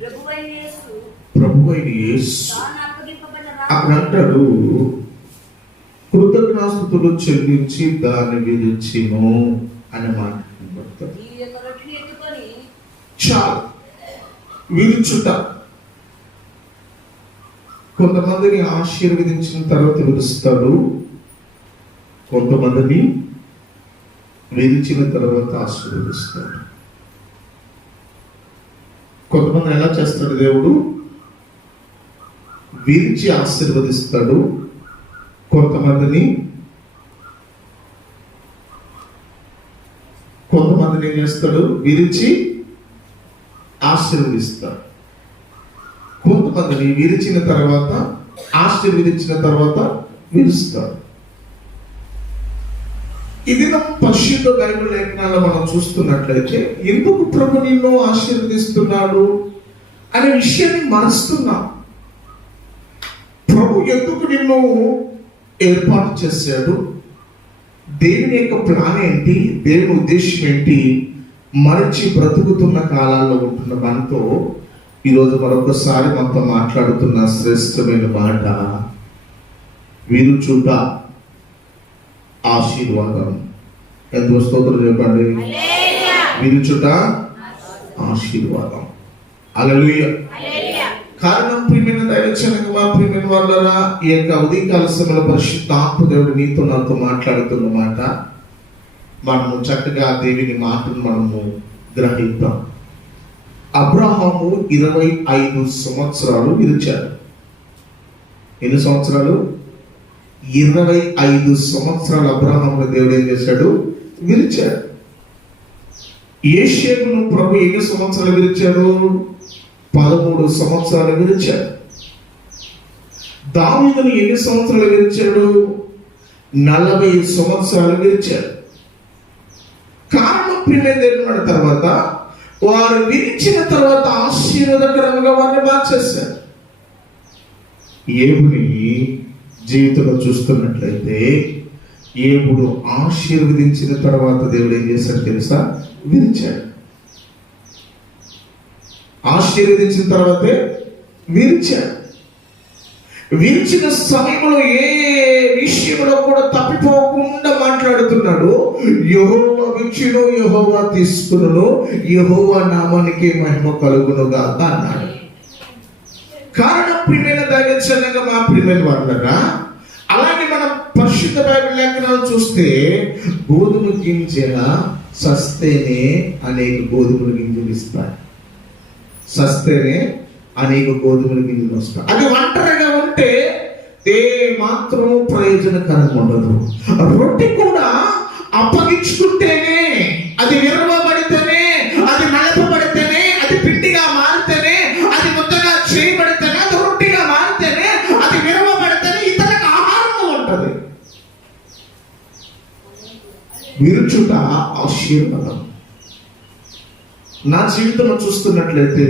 ప్రభువైన యేసు అక్కడ అంటాడు, కృతజ్ఞాస్తుతులు చెల్లించి దాన్ని విరిచెను అనే మాట చాలు. విరుచుట, కొంతమందిని ఆశీర్వదించిన తర్వాత విరుస్తాడు, కొంతమందిని విరిచిన తర్వాత ఆశీర్వదిస్తాడు. కొంతమంది ఎలా చేస్తాడు దేవుడు? విరిచి ఆశీర్వదిస్తాడు. కొంతమందిని ఏం చేస్తాడు? విరిచి ఆశీర్వదిస్తాడు. కొంతమందిని విరిచిన తర్వాత ఆశీర్వదించిన తర్వాత విరుస్తాడు. ఇది పరిశుద్ధ బైబిల్ లేఖనాల్లో మనం చూస్తున్నట్లయితే ఎందుకు ప్రభు నిన్ను ఆశీర్వదిస్తున్నాడు అనే విషయాన్ని మరుస్తున్నాం. ప్రభు ఎందుకు నిన్ను ఏర్పాటు చేశాడు, దేవుని యొక్క ప్లాన్ ఏంటి, దేవుని ఉద్దేశం ఏంటి మరచి బ్రతుకుతున్న కాలాల్లో ఉంటున్న మనతో ఈరోజు మరొకసారి మనతో మాట్లాడుతున్న శ్రేష్టమైన మాట విరుచుట ఆశీర్వాదం. ఎంత స్తోత్రం చెప్పండి. విరుచుట ఆశీర్వాదం. హల్లెలూయా. కారణం ప్రియమైన దైవజనులారా, ప్రియమైన వాళ్ళరా, ఈ యొక్క ఉదయకాల సమయంలో పరిశుద్ధాత్మ దేవుడు నీతో నాతో మాట్లాడుతున్న మాట మనము చక్కగా దేవుని మాటను మనము గ్రహిద్దాం. అబ్రహాము 25 సంవత్సరాలు విరిచాడు. ఎన్ని సంవత్సరాలు? 25 సంవత్సరాలు అబ్రహాము దేవుడు ఏం చేశాడు? విరిచాడు. యేషేపును ప్రభు ఎన్ని సంవత్సరాలు విరిచాడు? 13 సంవత్సరాలు విరిచాడు. దావీదును ఎన్ని సంవత్సరాలు విరిచాడు? 40 సంవత్సరాలు విరిచాడు. కారణం ప్రియమైన తర్వాత వారు విరిచిన తర్వాత ఆశీర్వాదకరంగా వారిని మార్చేశారు. ఏబుని జీవితంలో చూస్తున్నట్లయితే ఏబుడు ఆశీర్వదించిన తర్వాత దేవుడు ఏం చేశాడు తెలుసా? విరిచాడు. ఆశీర్వదించిన తర్వాతే విరిచాడు. విరిచిన సమయంలో ఏ విషయంలో కూడా తప్పిపోకుండా మాట్లాడుతున్నాడు. యెహోవా విచ్చును, యెహోవా తీసుకును, యెహోవా నామానికి మహిమ కలుగునుగా అన్నాడు. కారణం ప్రియమైన దైవజనులారా, మా ప్రియమైన వాళ్ళరా, అలాగే మనం పరిశుద్ధ బైబిల్ లేఖనాలు చూస్తే గోధుమ గింజ సస్తేనే అనేక గోధుమల గింజలు ఇస్తాయి. సస్తేనే అనేక గోధుమల గింజలు వస్తాయి. అది ఒంటరిగా ఉంటే ఏ మాత్రం ప్రయోజనకరంగా ఉండదు. రొట్టె కూడా అప్పగించుకుంటేనే, అది విరవబడితేనే, అది నలపబడితేనే, అది పిండిగా మారితేనే, అది ముద్దగా చేయబడితేనే, అది రొట్టెగా మారితేనే, అది విరవబడితేనే ఇతరులకు ఆహారంగా ఉంటుంది. విరుచుట ఆశీర్వాదం. నా జీవితంలో చూస్తున్నట్లయితే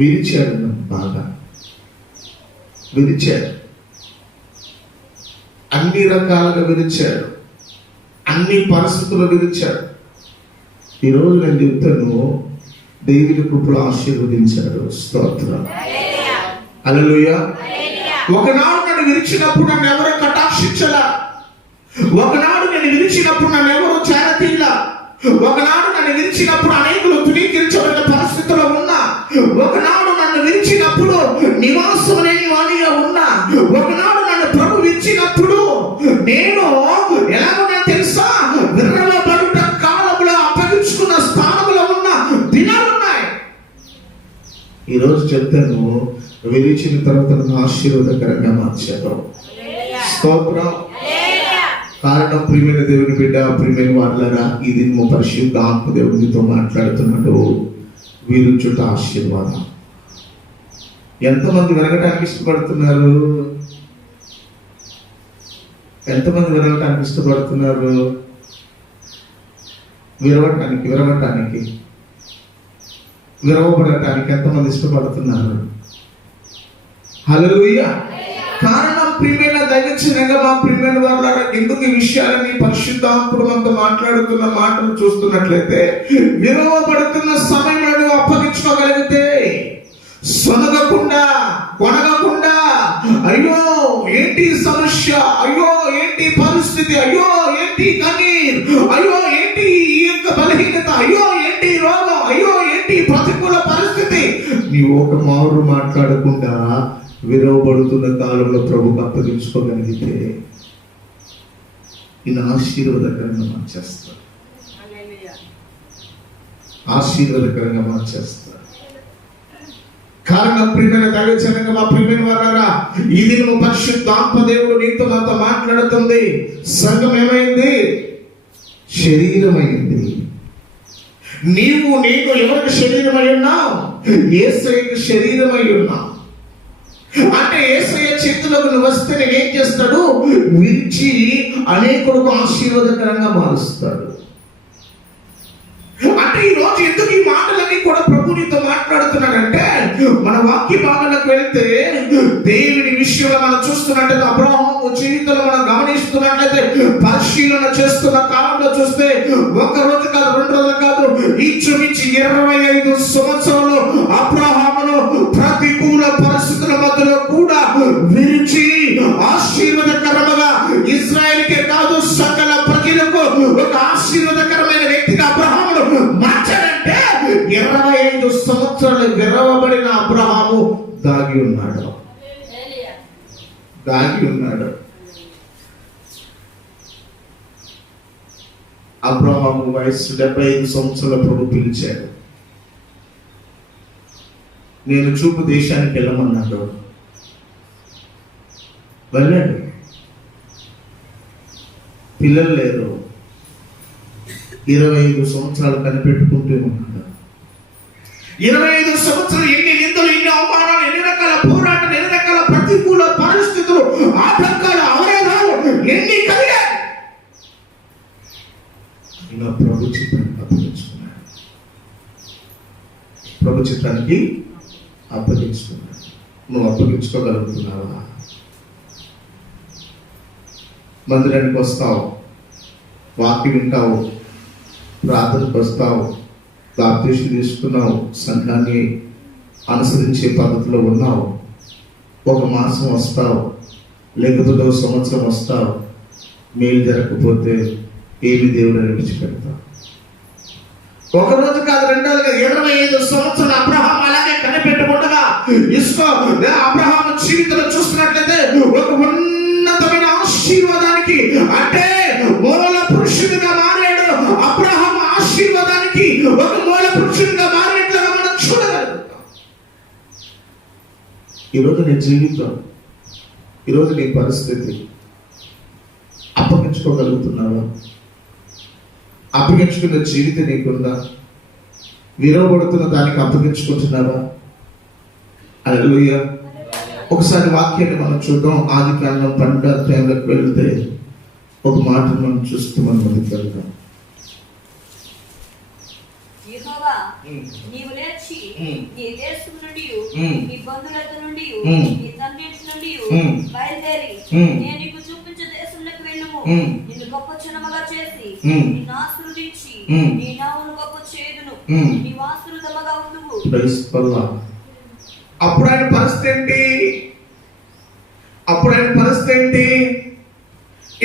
విరిచాడు, బాగా విరిచాడు, అన్ని రకాలుగా విరిచాడు, అన్ని పరిస్థితుల్లో విరిచాడు. ఈరోజు నేను చెప్తాను, దేవుని కృపలో ఆశీర్వదించాడు. స్తోత్రం. హల్లెలూయా. ఒకనాడు నన్ను విరిచినప్పుడు నన్ను ఎవరో కటాక్షించలా. ఒకనాడు నేను విరిచినప్పుడు నన్ను ఎవరో చేరతీలా. ఒకనాడు నన్ను విరిచినప్పుడు అనేకులు తునీకరించబడిన పరిస్థితుల్లో ఉన్నా. ఒకనాడు నన్ను విరిచినప్పుడు నివాసం లేని వాడిగా ఉన్నా. ఒకనాడు నన్ను ప్రభు విరిచినప్పుడు నేను ఎలాగో తెలుసా, విరవబడుట కాలంలో అప్పగించుకున్న స్థానంలో ఉన్న దినాలున్నాయి. ఈరోజు చెప్తాను, విరిచిన తర్వాత నన్ను ఆశీర్వాదకరంగా మార్చాడు. స్తోత్రం. కారణం ప్రియమైన దేవుని బిడ్డ, ప్రియమైన వాళ్ళరా, ఇది మా పరిశుద్ధ ఆత్మ దేవునితో మాట్లాడుతున్నాడు. విరుచుట ఆశీర్వాదం. ఎంతమంది విరగటానికి ఇష్టపడుతున్నారు? ఎంతమంది విరగటానికి ఇష్టపడుతున్నారు? విరవబడటానికి ఎంతమంది ఇష్టపడుతున్నారు? హల్లెలూయా. కారణం ప్రియమైన దైవజనులారా, మా ప్రియమైన వాళ్ళారా, ఎందుకు ఈ విషయాలని పరిశుద్ధాత్ముడు మనతో మాట్లాడుతున్న మాటలు చూస్తున్నట్లయితే, విరవబడుతున్న సమయంలో నువ్వు అప్పగించుకోగలిగితే సొనగకుండా కొనగకుండా, అయ్యో ఏంటి సమస్య, అయ్యో ఏంటి పరిస్థితి, అయ్యో ఏంటి కన్నీర్, అయ్యో ఏంటి ఈ యొక్క బలహీనత, అయ్యో ఏంటి రోగం, అయ్యో ఏంటి ప్రతికూల పరిస్థితి, నీవు ఒక మారు మాట్లాడకుండా విరవబడుతున్న కాలంలో ప్రభుకు అప్పగించుకోగలిగితే ఈయన ఆశీర్వాదకరంగా మార్చేస్తారు, ఆశీర్వాదకరంగా మార్చేస్తారు. కారణం ప్రియమైన దైవజనంగా, మా ప్రియమైన వారారా, ఈ దినము పరిశుద్ధాత్మ దేవుడు నీతో నాతో మాట్లాడుతుంది. సంఘం ఏమైంది? శరీరమైంది. నీవు నేను ఎవరికి శరీరమై ఉన్నావు? యేసయ్యకు శరీరమై ఉన్నావు. అంటే యేసయ్య చేతులకు నువ్వు వస్తే నేనేం చేస్తాడు? విరిచి అనేకులకు ఆశీర్వాదకరంగా మారుస్తాడు. అంటే ఈ రోజు ఎందుకు ఈ మాటలన్నీ కూడా ప్రభు నీతో మాట్లాడుతున్నాడంటే, మన వాక్య భాగాలకు వెళ్తే దేవుని విషయంలో మనం చూస్తున్నట్లయితే, అబ్రహాము జీవితంలో మనం గమనిస్తున్నట్లయితే, పరిశీలన చేస్తున్న కాలంలో చూస్తే ఒక రోజు కాదు, 2 రోజులు కాదు, ఇంచుమించి 25 సంవత్సరాలు అబ్రహామును ప్రతికూల పరిస్థితుల మధ్యలో కూడా విరిచి ఆశీర్వాదకరముగా, ఇశ్రాయేలుకే కాదు సకల ప్రజలకు ఒక ఆశీర్వాదకరమైన వ్యక్తిగా అబ్రహామును మార్చాడంటే, 25 సంవత్సరాలు విరవబడిన అబ్రహాము దాగి ఉన్నాడు. అబ్రహాము వయసు 75 సంవత్సరాల ప్రభు పిలిచాడు. నేను చూపు దేశానికి వెళ్ళమన్నాడు, వెళ్ళాడు. పిల్లలు లేరు, 25 సంవత్సరాలు కనిపెట్టుకుంటూ ఉన్నాడు. 25 సంవత్సరాలు ఎన్ని నిందలు, ఎన్ని అవమానాలు, ఎన్ని రకాల పోరాటాలు, ఎన్ని రకాల ప్రతికూల పరిస్థితులు, ఆటంకాలు, అవరోధాలు ఎన్ని కలిగాయి. ఇలా ప్రభు చిత్రానికి అప్పగించుకున్నాడు. ప్రభు చిత్రానికి అప్పగించుకున్నాడు. నువ్వు అప్పగించుకోగలుగుతున్నావా? మందిరానికి వస్తావు, వాక్యం వింటావు, ప్రార్థనకు వస్తావు, బాప్తిస్మం తీసుకున్నావు, సంఘాన్ని అనుసరించే పద్ధతిలో ఉన్నావు. 1 మాసం వస్తావు, లేకపోతే 1 సంవత్సరం వస్తావు, మేలు జరగకపోతే ఏమి దేవుడు విడిచిపెడతావు. 1 రోజు కాదు, 2 రోజులు కాదు, 25 సంవత్సరాలు అబ్రహాం అలాగే కనిపెట్టుకుంటగా అబ్రహాం జీవితంలో చూస్తున్నట్లయితే ఒక ఉన్నతమైన ఆశీర్వాదానికి, అంటే మూల పురుషుడిగా మారాడు అబ్రహాం. ఆశీర్వాదానికి ఒక మూల పురుషుడిగా మారినట్లుగా మనం చూడగలుగుతాం. ఈరోజు నీ జీవితం, ఈరోజు నీ పరిస్థితి అప్పగించుకోగలుగుతున్నావా? అప్పగించుకున్న జీవితం నీకుందా? విరవబడుతున్న దానికి అప్పగించుకుంటున్నావా? హల్లెలూయా. ఒకసారి వాక్యాన్ని మనం చూద్దాం. ఆదికాండం 12వ అధ్యాయంలోకి వెళ్తే ఒక మాట మనం చూస్తూ మనం ముందుకు వెళ్దాం. యెహోవా నీవు లేచి నీ దేశం నుండి, నీ బంధువుల నుండి, నీ తండ్రి నుండి బయలుదేరి నేను నీకు చూపించే దేశంలోకి వెళ్ళుము. నిన్ను గొప్ప జనముగా చేసి నిన్ను ఆశీర్వదించి నీ నామమును గొప్ప చేయుదును. నీ ఆశీర్వాదముగా ఉండుము. అప్పుడు ఆయన పరిస్థితి ఏంటి?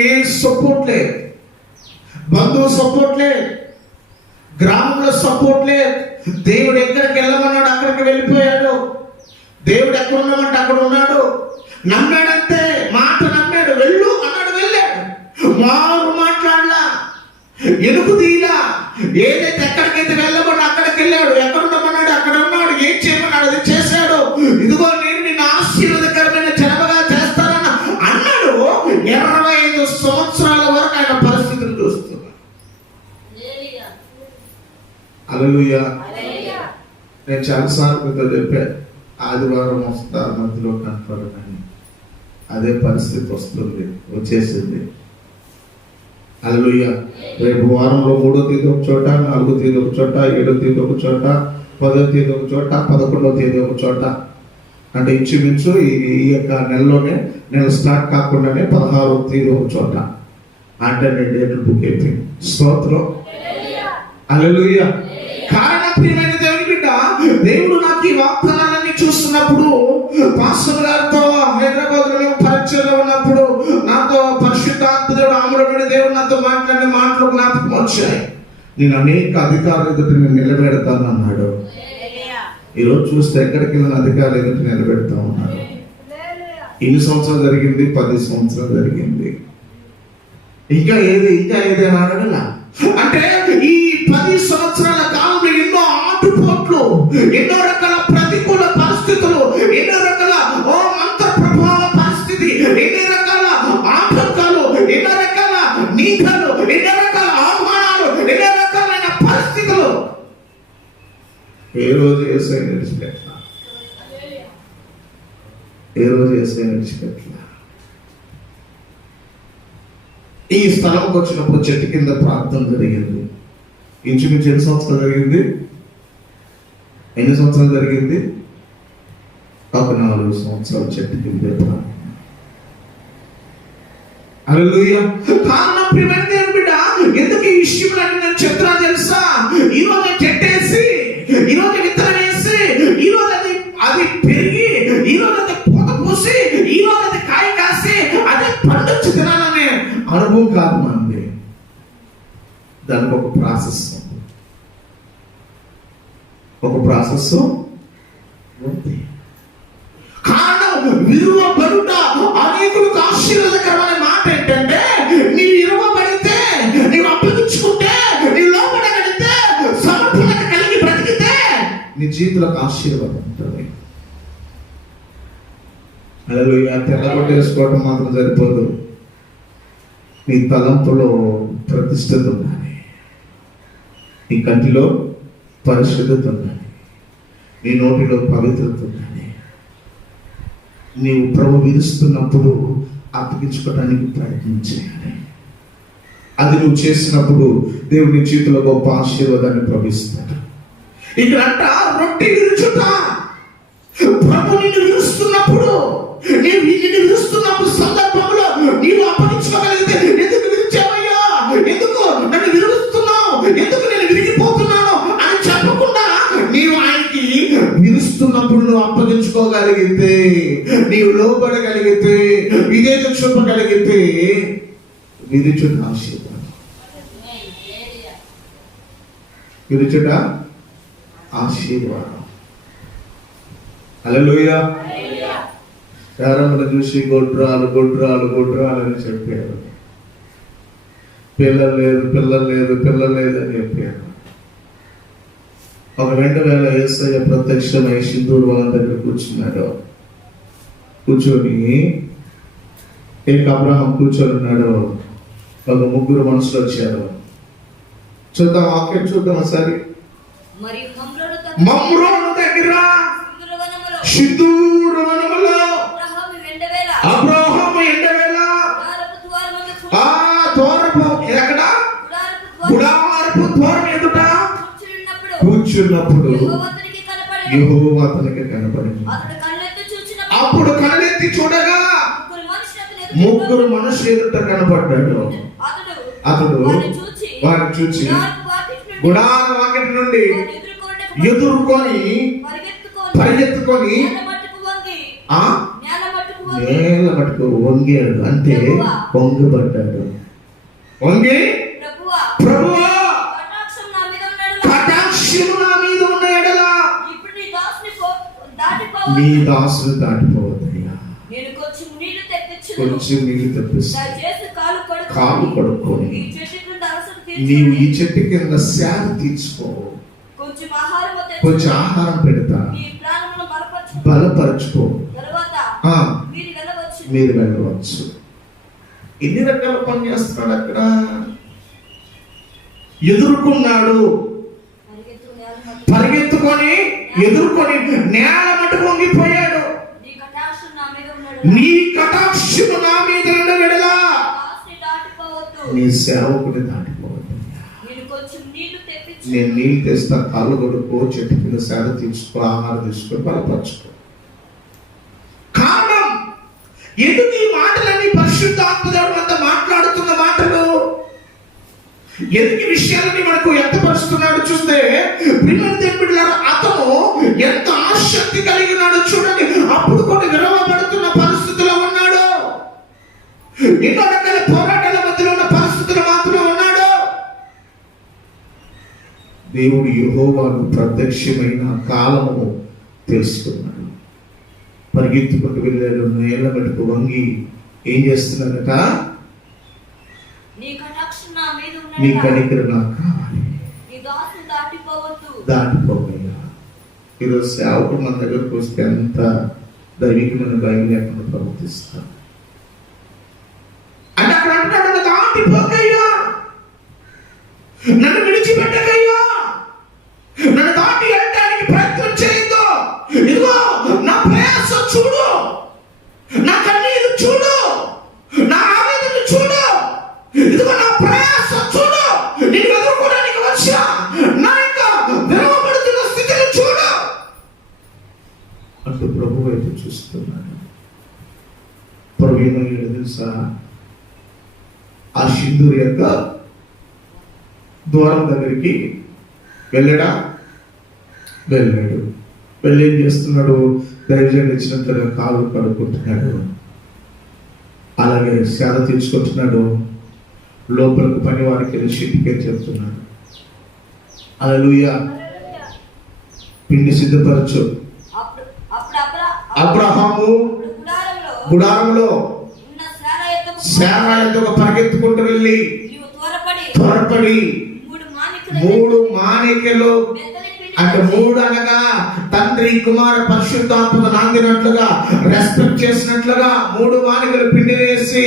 ఏ సపోర్ట్ లేదు, బంధువు సపోర్ట్ లేదు, గ్రామంలో సపోర్ట్ లేదు. దేవుడు ఎక్కడికి వెళ్ళమన్నాడు అక్కడికి వెళ్ళిపోయాడు. దేవుడు ఎక్కడ ఉన్నామంటే అక్కడ ఉన్నాడు. నమ్మాడంతే, మాట నమ్మాడు. వెళ్ళు అన్నాడు, వెళ్ళాడు. మారు మాట్లాడలా, ఎనుకు తీలా. ఏదైతే ఎక్కడికైతే వెళ్ళమన్నా అక్కడికి వెళ్ళాడు. ఎక్కడ ఉండమన్నాడు అక్కడ ఉన్నాడు. ఏం చేయమన్నాడు అది చేశాడు. ఇదిగో నేను నిన్ను ఆశీర్వాదకరమైన జనముగా చేస్తానని అన్నాడు. 25 సంవత్సరాల వరకు ఆయన పరిస్థితిని చూస్తున్నాడు. హల్లెలూయా. నేను చాలాసార్లు మీతో చెప్పాను, ఆదివారం వస్తా మధ్యలో కనపడదని. అదే పరిస్థితి వచ్చేసింది. హల్లెలూయా. రేపు వారంలో 3వ తేదీ ఒక చోట, 4వ తేదీ ఒక చోట, 7వ తేదీ ఒక చోట, 10వ తేదీ ఒక చోట, 11వ తేదీ ఒక చోట. అంటే ఇంచుమించు ఈ యొక్క నెలలోనే, నెల స్టార్ట్ కాకుండానే 16వ తేదీ ఒక చోట. అంటే నేను డేట్లు బుక్ అయిపోయింది. స్తోత్రం. హల్లెలూయా. కారణం ప్రియమైన దేవుని బిడ్డ, దేవుడు నాకు ఈ వాగ్దానాలన్నీ చూస్తున్నప్పుడు పాస్టర్ గారితో హైదరాబాద్ లో పరిచయంలో ఉన్నప్పుడు నాతో పరిశుద్ధాత్మ దేవుడు ఆమరణ దేవుడు నాతో మాట్లాడిన మాటలు జ్ఞాపకం వచ్చాయి. నేను అనేక అధికారుల ఎదుట నేను నిలబెడతాను అన్నాడు. ఈరోజు చూస్తే ఎక్కడికి వెళ్ళిన అధికారులు ఎదుట నిలబెడతా ఉన్నాడు. ఎన్ని సంవత్సరాలు జరిగింది? 10 సంవత్సరాలు జరిగింది. ఇంకా ఏది అని అడగల. అంటే ఈ 10 సంవత్సరాల కాలంలో ఎన్నో ఆటుపోట్లు, ఎన్నో రకాల ప్రతికూల పరిస్థితులు, ఎన్నో రకాల మంత్ర ప్రభావ పరిస్థితి, ఎన్నో రకాల ఆటంకాలు, ఎన్నో రకాల నీకలు, ఎన్నో రకాల ఆహ్వానాలు, ఎన్నో రకాలైన పరిస్థితులు. ఏ రోజు యేసయ్య విడిచిపెట్టలా. ఏ రోజు యేసయ్య విడిచిపెట్టలా. ఈ స్థలంకి వచ్చినప్పుడు చెట్టు కింద ప్రార్థన జరిగింది. ఇంచుమించు ఎన్ని సంవత్సరాలు జరిగింది? ఎన్ని సంవత్సరాలు జరిగింది? 14 సంవత్సరాలు చెట్టు కింద ప్రార్థన. హల్లెలూయా. కారణం ప్రియమైన దేవుని బిడ్డ, ఎందుకు ఈ విషయంలో నేను చెప్తున్నా తెలుసా? ఈరోజు చెట్టేసి, ఈరోజు విత్తనం వేసి, ఈరోజు అది పెరిగి, ఈరోజు అది పూత పూసి, ఈరోజు అది కాయ కాసి, అదే పండించి తినాలనే అనుభవం కాదు మనది. దానికి ఒక ప్రాసెస్ ఉంది. కారణం విలువబడుట అనేకులకు ఆశీర్వాదకరమైన మాట ఏంటంటే, నీవు విలువబడితే, నీవు అప్పగించుకుంటే, నీవు లోపడగలిగితే, సమర్పణ కలిగి బ్రతికితే నీ జీవితంలోకి ఆశీర్వాదం ఉంటుంది. హల్లెలూయా. తెల్లగొట్టేసుకోవటం మాత్రం సరిపోదు. నీ తలంపులో ప్రతిష్టత ఉండాలి, నీ కంటిలో పరిశుద్ధత ఉండాలి, నీ నోటిలో పవిత్రత ఉండాలి. నీవు ప్రభు విధిస్తున్నప్పుడు అప్పగించుకోవడానికి ప్రయత్నం చేయాలి. అది నువ్వు చేసినప్పుడు దేవుని చేతిలో గొప్ప ఆశీర్వాదాన్ని ప్రవహిస్తాడు. ఇక్కడ అంట రొట్టె విరుచుట. ప్రభు నిన్ను విరుస్తున్నప్పుడు, నిన్ను విరుస్తున్నప్పుడు సందర్భంలో నీవు అప్పగించుకోగలిగితే, ఎందుకు విరిచావయ్యా, ఎందుకు నన్ను విరుస్తున్నావు, ఎందుకు నేను విరిగిపోతున్నాను అని చెప్పకుండా నీవు ఆయనకి విరుస్తున్నప్పుడు నువ్వు అప్పగించుకోగలిగితే, నీవు లోపడగలిగితే, విధేయత చూపగలిగితే విరుచుట ఆశీర్వాదం. విరుచుట ఆశీర్వాదం. హల్లెలూయా. చారమ్మను చూసి గొడ్రాలు అని చెప్పారు. పిల్లలు లేదు అని చెప్పారు. ఒక 2000 యేసయ్య ప్రత్యక్షమై సింధూరు వాళ్ళ దగ్గర కూర్చున్నాడు. కూర్చొని అబ్రహాం కూర్చొని ఉన్నాడు. ఒక 3 మనుషులు వచ్చారు. చూద్దాం, వాక్యం చూద్దాం ఒకసారి. మమ్రోను దగ్గర సింధూరు వనములో అబ్రహాము ఎండవేళ తోరపు ఎక్కడ గుడారపు తోరం ఎదుట కూర్చున్నప్పుడు యెహోవా అతనికి కనపడింది. అప్పుడు కళ్ళెత్తి చూడగా 3 మనుషులు ఎదుట కనపడ్డాడు. అతడు వారిని చూచి గుడార వాకిటి నుండి ఎదుర్కొని పరిగెత్తుకొని నేల మటుకు వంగాడు. అంటే వంగబడ్డాడు. వంగి ప్రభువా కటాక్షము నా మీద ఉన్న ఎడల నీ దాసుని దాటిపోవద్దయ్యా. కొంచెం నీళ్లు తెప్పిస్తా, కాలు కడుక్కొని నీవు ఈ చెట్టు కింద శాల తీర్చుకో, కొంచెం ఆహారం పెడతా, బలపరచుకో, మీరు వెళ్ళవచ్చు. ఎన్ని రకాల పని చేస్తున్నాడు అక్కడ. ఎదుర్కొన్నాడు, పరిగెత్తుకొని ఎదుర్కొని నేల మటుకు వంగిపోయాడు. నీ కటాక్షము నా మీద ఉన్న వెడల నీ సేవకుని దాటిపోవద్దు. నేను నీళ్ళు తెస్తా, కాళ్ళు కొడుకో, చెట్టు కింద సేద తీసుకో, ఆహారం తీసుకో, బలపరచుకో. కారణం ఎందుకు ఈ మాటలన్నీ పరిశుద్ధాత్మ దేవుడు అంతా మాట్లాడుతున్న మాటలు, ఎందుకు ఈ విషయాలని మనకు వ్యక్తపరుస్తున్నాడు చూస్తే, అతను ఎంత ఆసక్తి కలిగి ఉన్నాడు ఎన్నో రకాల పోరాటాల మధ్యలో ఉన్న పరిస్థితులు మాత్రమే ఉన్నాడు. దేవుడు యెహోవాను ప్రత్యక్షమైన కాలము తెలుసుకున్నాడు. పరిగెత్తుకుంటూ వెళ్ళాడు. నేల మటుకు వంగి ఏం చేస్తున్నాడట? నీ కటాక్షం నా మీద నీ ఉన్నది, కనికరం నాకు కావాలి, నీ దాసుని దాటిపోవద్దు. దాటిపోగలరా? ఈరోజు సేవకుడు మన దగ్గరకు వస్తే ఎంత దైవికమైన భయం లేకుండా ప్రవర్తిస్తాం. అంటే అక్కడ అంటున్నాడు, నన్ను దాటిపోకయ్యా, నన్ను విడిచిపెట్టకయ్యా, నన్ను దాటి వెళ్ళడానికి ప్రయత్నం చేయొద్దు. ఇదిగో నా ప్రయాస చూడు, నా కన్నీరు చూడు, నా ఆవేదన చూడు, ఇదిగో నా ప్రయాస చూడు, నేను ఎదుర్కోవడానికి వచ్చా, నా యొక్క విరవబడుతున్న స్థితిని చూడు అంటూ ప్రభు వైపు చూస్తున్నాడు. ప్రభు ఏమయ్యాడు తెలుసా? ఆ సింధూరు యొక్క ద్వారం దగ్గరికి వెళ్ళాడా? వెళ్ళాడు. వెళ్ళి ఏం చేస్తున్నాడు? దైవజనుడు ఇచ్చినట్లుగా కాలు కడుక్కుంటున్నాడు, అలాగే సేద తీర్చుకుంటున్నాడు. లోపలకు పని వారికి వెళ్ళి షిట్టికే చెప్తున్నాడు. హల్లెలూయా. పిండి సిద్ధపరచు. అబ్రహాము గుడారంలో ఉన్న శారా యొద్దకు శారా యొద్దకు పరిగెత్తుకుంటూ వెళ్ళి నీవు త్వరపడి మూడు మాణిక్యలు, మెత్తని పిండి అంటే మూడు అనగా తండ్రి కుమార పరిశుద్ధాత్మ నాందినట్లుగా రెస్పెక్ట్ చేసినట్లుగా మూడు మాణిక్యలు పిండి వేసి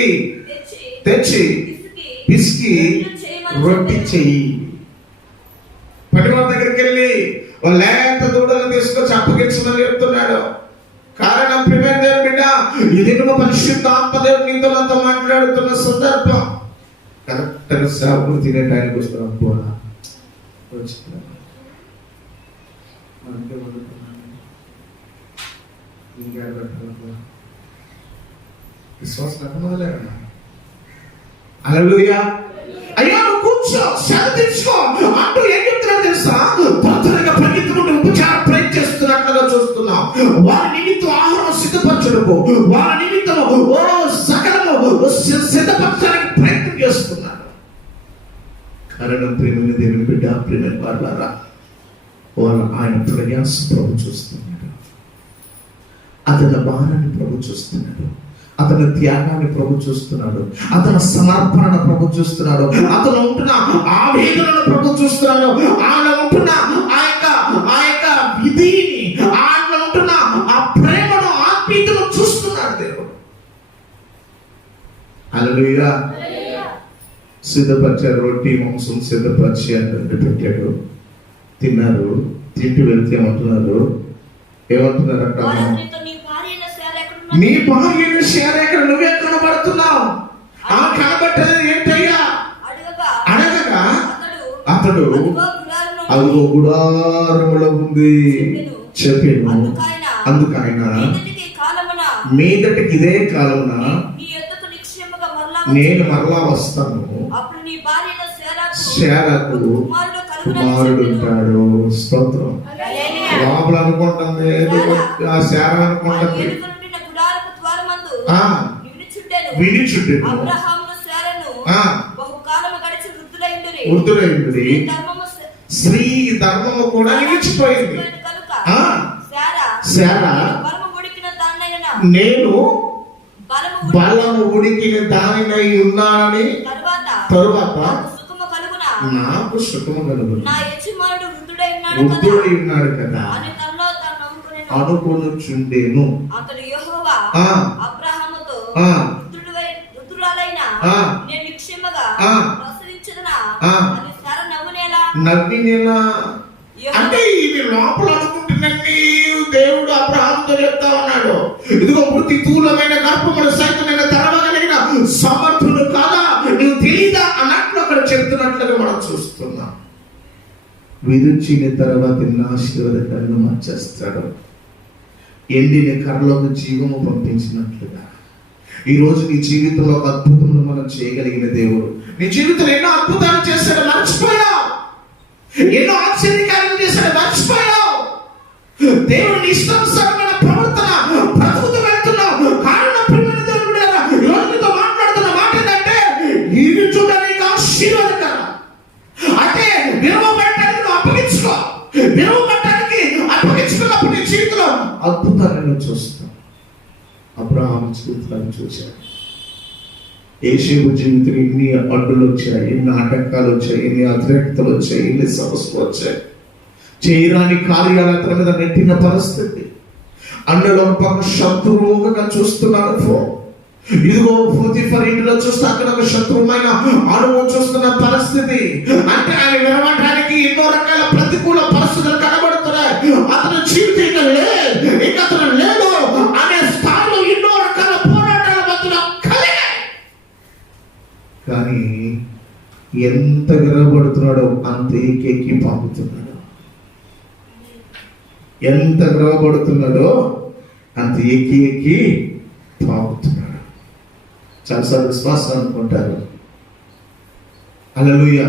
తెచ్చి పిసికి రొట్టి చెయ్యి. పనివారి దగ్గరికి వెళ్ళి వాళ్ళ లేత దూడలు తీసుకొచ్చి అప్పగించమని చెప్తున్నాడు. కారణం ప్రిపేర్ బిడ్డ, ఇది నువ్వు పరిశుద్ధాత్మ దేవుడు నీతో నాతో మాట్లాడుతున్న సందర్భం. కరెక్ట్గా సేవకుడు తినే టైంకి వస్తున్నాం కూడా విశ్వాసం మొదలైనా. హల్లెలూయా. అయ్యా నువ్వు కూర్చో, సేద తీర్చుకో అంటూ ఏం చెప్తున్నాడు తెలుసా? తొందరగా పరిగెత్తుకుంటూ ఉపచార ప్రయత్నం చేస్తున్నట్లుగా చూస్తున్నాం. వారి నిమిత్తం ఆహారం సిద్ధపరచడము, వారి నిమిత్తం సకలము సిద్ధపరచడానికి ప్రయత్నం చేస్తున్నాడు. కారణం ప్రేమైన దేవుని బిడ్డ, ప్రేమ వారులారా, వాళ్ళు ఆయన ప్రయాస ప్రభు చూస్తున్నాడు, అతని భారాన్ని ప్రభు చూస్తున్నాడు, అతని త్యాగాన్ని ప్రభు చూస్తున్నాడు, అతని సమర్పణను ప్రభు చూస్తున్నాడు, అతను ఉంటున్న ఆవేదనను ప్రభు చూస్తున్నాడు, ఆయన ఉంటున్న ఆ యొక్క విధిని, ఆయన ఉంటున్న ఆ ప్రేమను, ఆత్మీయతను చూస్తున్నాడు దేవుడు. హల్లెలూయా. సిద్ధపరిచారు, రొట్టి మాంసం సిద్ధపరిచి అంటే పెట్టాడు. తిన్నారు. తింటూ వెళ్తే ఏమంటున్నారు అక్కడ? నీ భార్య శారీరక నువ్వే కనబడుతున్నావు. ఆ కనబట్టేది ఏంటయ్యా అడగగా అతడు అదిగో గుడారములో ఉంది చెప్పాను. అందుకైనా మీదటికి ఇదే కాలమున నేను మరలా వస్తాను, శారకు కుమారుడు ఉంటాడు. స్తోత్రం. లోపల అనుకుంటుంది, ఆ శార అనుకుంటుంది వినిచుండెను. వృద్ధులైంది, స్త్రీ ధర్మము కూడా నిలిచిపోయింది. శారా నేను బలము ఉడికిన దానినై ఉన్నానని తరువాత నాకు సుఖము కలుగును. వృద్ధుడై ఉన్నాడు కదా అనుకొనుచుండెను. అతడు యెహోవా అబ్రహాముతో వృద్ధురాలైన నేను నిక్షేమగా ప్రసవించదనా అని శారా నవ్వినేలా. అంటే ఇది లోపల అనుకుంటున్నట్టు దేవుడు అబ్రహాముతో చెప్తా ఉన్నాడు, ఇదిగో మృతి తూలమైన గర్భమును సైతమైన తెరవగలిగిన సమర్థుడు కాదా, నువ్వు తెలీదా అన్నట్లు అక్కడ చెప్తున్నట్లుగా మనం చూస్తున్నాం. విధించిన తర్వాత ఆశీర్వాదకరంగా మార్చేస్తాడు. ఎండిన కర్రలోకి జీవము పంపించినట్లుగా ఈ రోజు నీ జీవితంలో ఒక అద్భుతమును మనం చేయగలిగిన దేవుడు. నీ జీవితంలో ఎన్నో అద్భుతాలు చేశాడు, మర్చిపోయావు. ఎన్నో ఆశ్చర్యకార్యాలు చేశాడు, మర్చిపోయావు. దేవుని ఇష్టానుసారమైన ప్రవర్తన బ్రతుకుతూ వెళ్తున్నావు. కారణం ప్రియమైన దేవుడు ఈరోజు నీతో మాట్లాడుతున్న నేర్చుకున్నప్పుడు నీ జీవితంలో అద్భుతాన్ని నువ్వు చూస్తావు. అబ్రహాము జీవితాన్ని చూశాడు. యేషేపు జీవితం ఎన్ని అడ్డులు వచ్చాయి, ఎన్ని ఆటంకాలు వచ్చాయి, ఎన్ని అతిరేకతలు వచ్చాయి, ఎన్ని సమస్యలు వచ్చాయి. చేయరాని కార్యాలు అతని మీద నెట్టిన పరిస్థితి. అన్నలో ఒక శత్రువుగా చూస్తున్నారు. ఇదిగో పోతీఫర్ ఇంటిలో చూస్తే అక్కడ ఒక శత్రువుమైన అనుభవం చూస్తున్న పరిస్థితి. అంటే ఆయన వినవడానికి ఎన్నో రకాల ప్రతికూల పరిస్థితులు కనబడుతున్నాయి. అతని జీవితం ఇక అతను లేదు అనే స్థాయిలో ఎన్నో రకాల పోరాటాల మధ్యలో కలిగాయి. కానీ ఎంత గర్వపడుతున్నాడో అంత ఏకేకి పాపుతున్నాడు. ఎంత గర్వపడుతున్నాడో అంత ఏకి పాపుతున్నాడు. చాలాసార్లు విశ్వాసం అనుకుంటారు. హల్లెలూయా.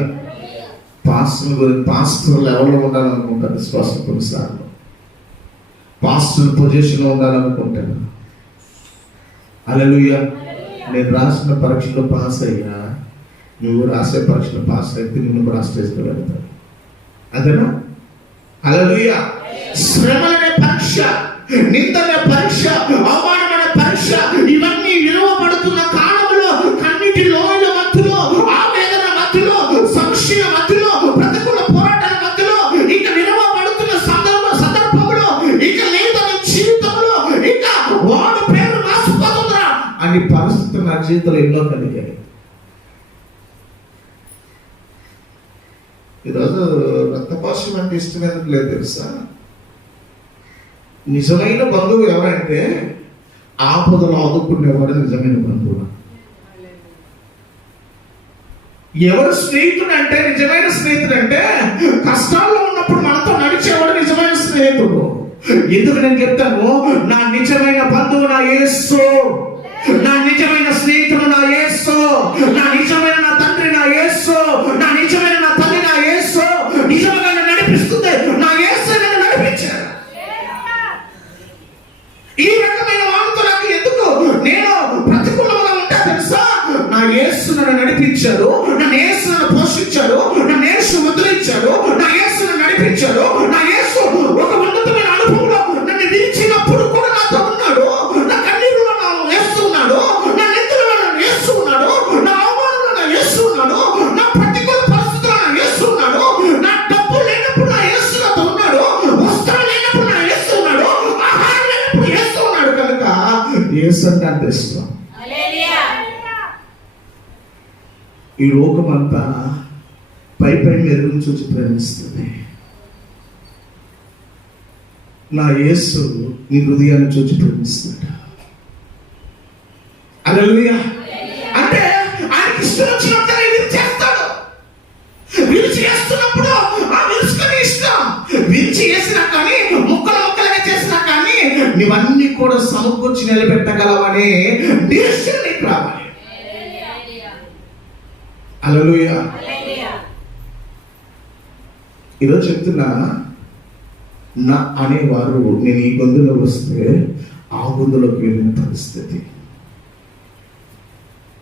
పాస్టర్ ఎవరు ఉండాలనుకుంటారు? విశ్వాసం కొన్నిసార్లు పాస్టర్ పొజిషన్లో ఉండాలనుకుంటాను. హల్లెలూయా. నేను రాసిన పరీక్షలో పాస్ అయ్యా, నువ్వు రాసే పరీక్షలో పాస్ అయితే నువ్వు రాష్ట్రేజ్కి వెళ్తావు. అదేనా? హల్లెలూయా. శ్రమలనే పరీక్ష, నిందనే పరీక్ష, అవమానమైన పరీక్ష, ఇవన్నీ విలువబడుతున్న కాలంలో కన్నిటి లోయల మధ్యలో, ఆవేదన మధ్యలో, సంశయ మధ్యలో, ప్రతికూల పోరాటాల మధ్యలో, ఇక విలువబడుతున్న సందర్భంలో ఇక లేదని జీవితంలో ఇక వాడు పేరు రాసిపోతుందా అని పరిస్థితులు నా జీవితంలో ఎన్నో కలిగాయి. ఈరోజు రక్తపాశం అంటే ఇష్టం ఎందుకు లేదు తెలుసా? నిజమైన బంధువు ఎవరంటే ఆపదలో ఆదుకునేవాడు నిజమైన బంధువు. ఎవరు స్నేహితుడు అంటే, నిజమైన స్నేహితుడు అంటే కష్టాల్లో ఉన్నప్పుడు మనతో నడిచేవాడు నిజమైన స్నేహితుడు. ఎందుకు నేను చెప్తాను? నా నిజమైన బంధువు నా యేసు, నా నిజమైన స్నేహితుడు నా యేసు, నా నిజమైన నా తండ్రి నా యేసు, నా నిజమైన నా తల్లి నా యేసు. నిజంగా నన్ను నడిపిస్తుంది నా యేసు. నన్ను నడిపించారు. ఈ రకమైన వాళ్ళతో నాకు ఎందుకు నేను ప్రతికూలంగా ఉంటా తెలుసా? నా యేసు నన్ను నడిపించాడు, నా యేసు నన్ను పోషించాడు, నా యేసు ముద్రించాడు, నా యేసు నన్ను నడిపించాడు, నా యేసు ఒక ఉన్నతమైన అనుభవంలో నన్ను నిలిచినప్పుడు కూడా నాతో ఉన్నాడు. నా కన్నీరులో నా యేసు ఉన్నాడు, నా నిద్రలో నా యేసు ఉన్నాడు, నా అవమానంలో నా యేసు ఉన్నాడు, నా ప్రతికూల పరిస్థితుల్లో నా యేసు ఉన్నాడు, నా డబ్బు లేనప్పుడు నా యేసు నాతో ఉన్నాడు, వస్త్రం లేనప్పుడు నా యేసు ఉన్నాడు, ఆహారం లేనప్పుడు యేసు ఉన్నాడు. కనుక యేసు అంటే అంత ఇష్టం. ఈ లోకమంతా పై మెరుగును చూసి ప్రేమిస్తుంది. నా యేసు నీ హృదయాన్ని చూసి ప్రేమిస్తాడు. హల్లెలూయా. అంటే ఆయనకి ఇష్టం వచ్చినప్పుడు వీరు చేస్తాడు. వీరు చేస్తున్నప్పుడు ఆ విరుచుకొని ఇష్టం. విరిచి చేసినా కానీ, ముక్కలుగా చేసినా కానీ నీవన్నీ కూడా సమకూర్చి నిలబెట్టగలవనే నిరీక్షణ నీకు రావాలి. హల్లెలూయా. ఈరోజు చెప్తున్నా, నా అనేవారు నేను ఈ గొంతులో వస్తే ఆ గొంతులోకి వెళ్ళిన పరిస్థితి.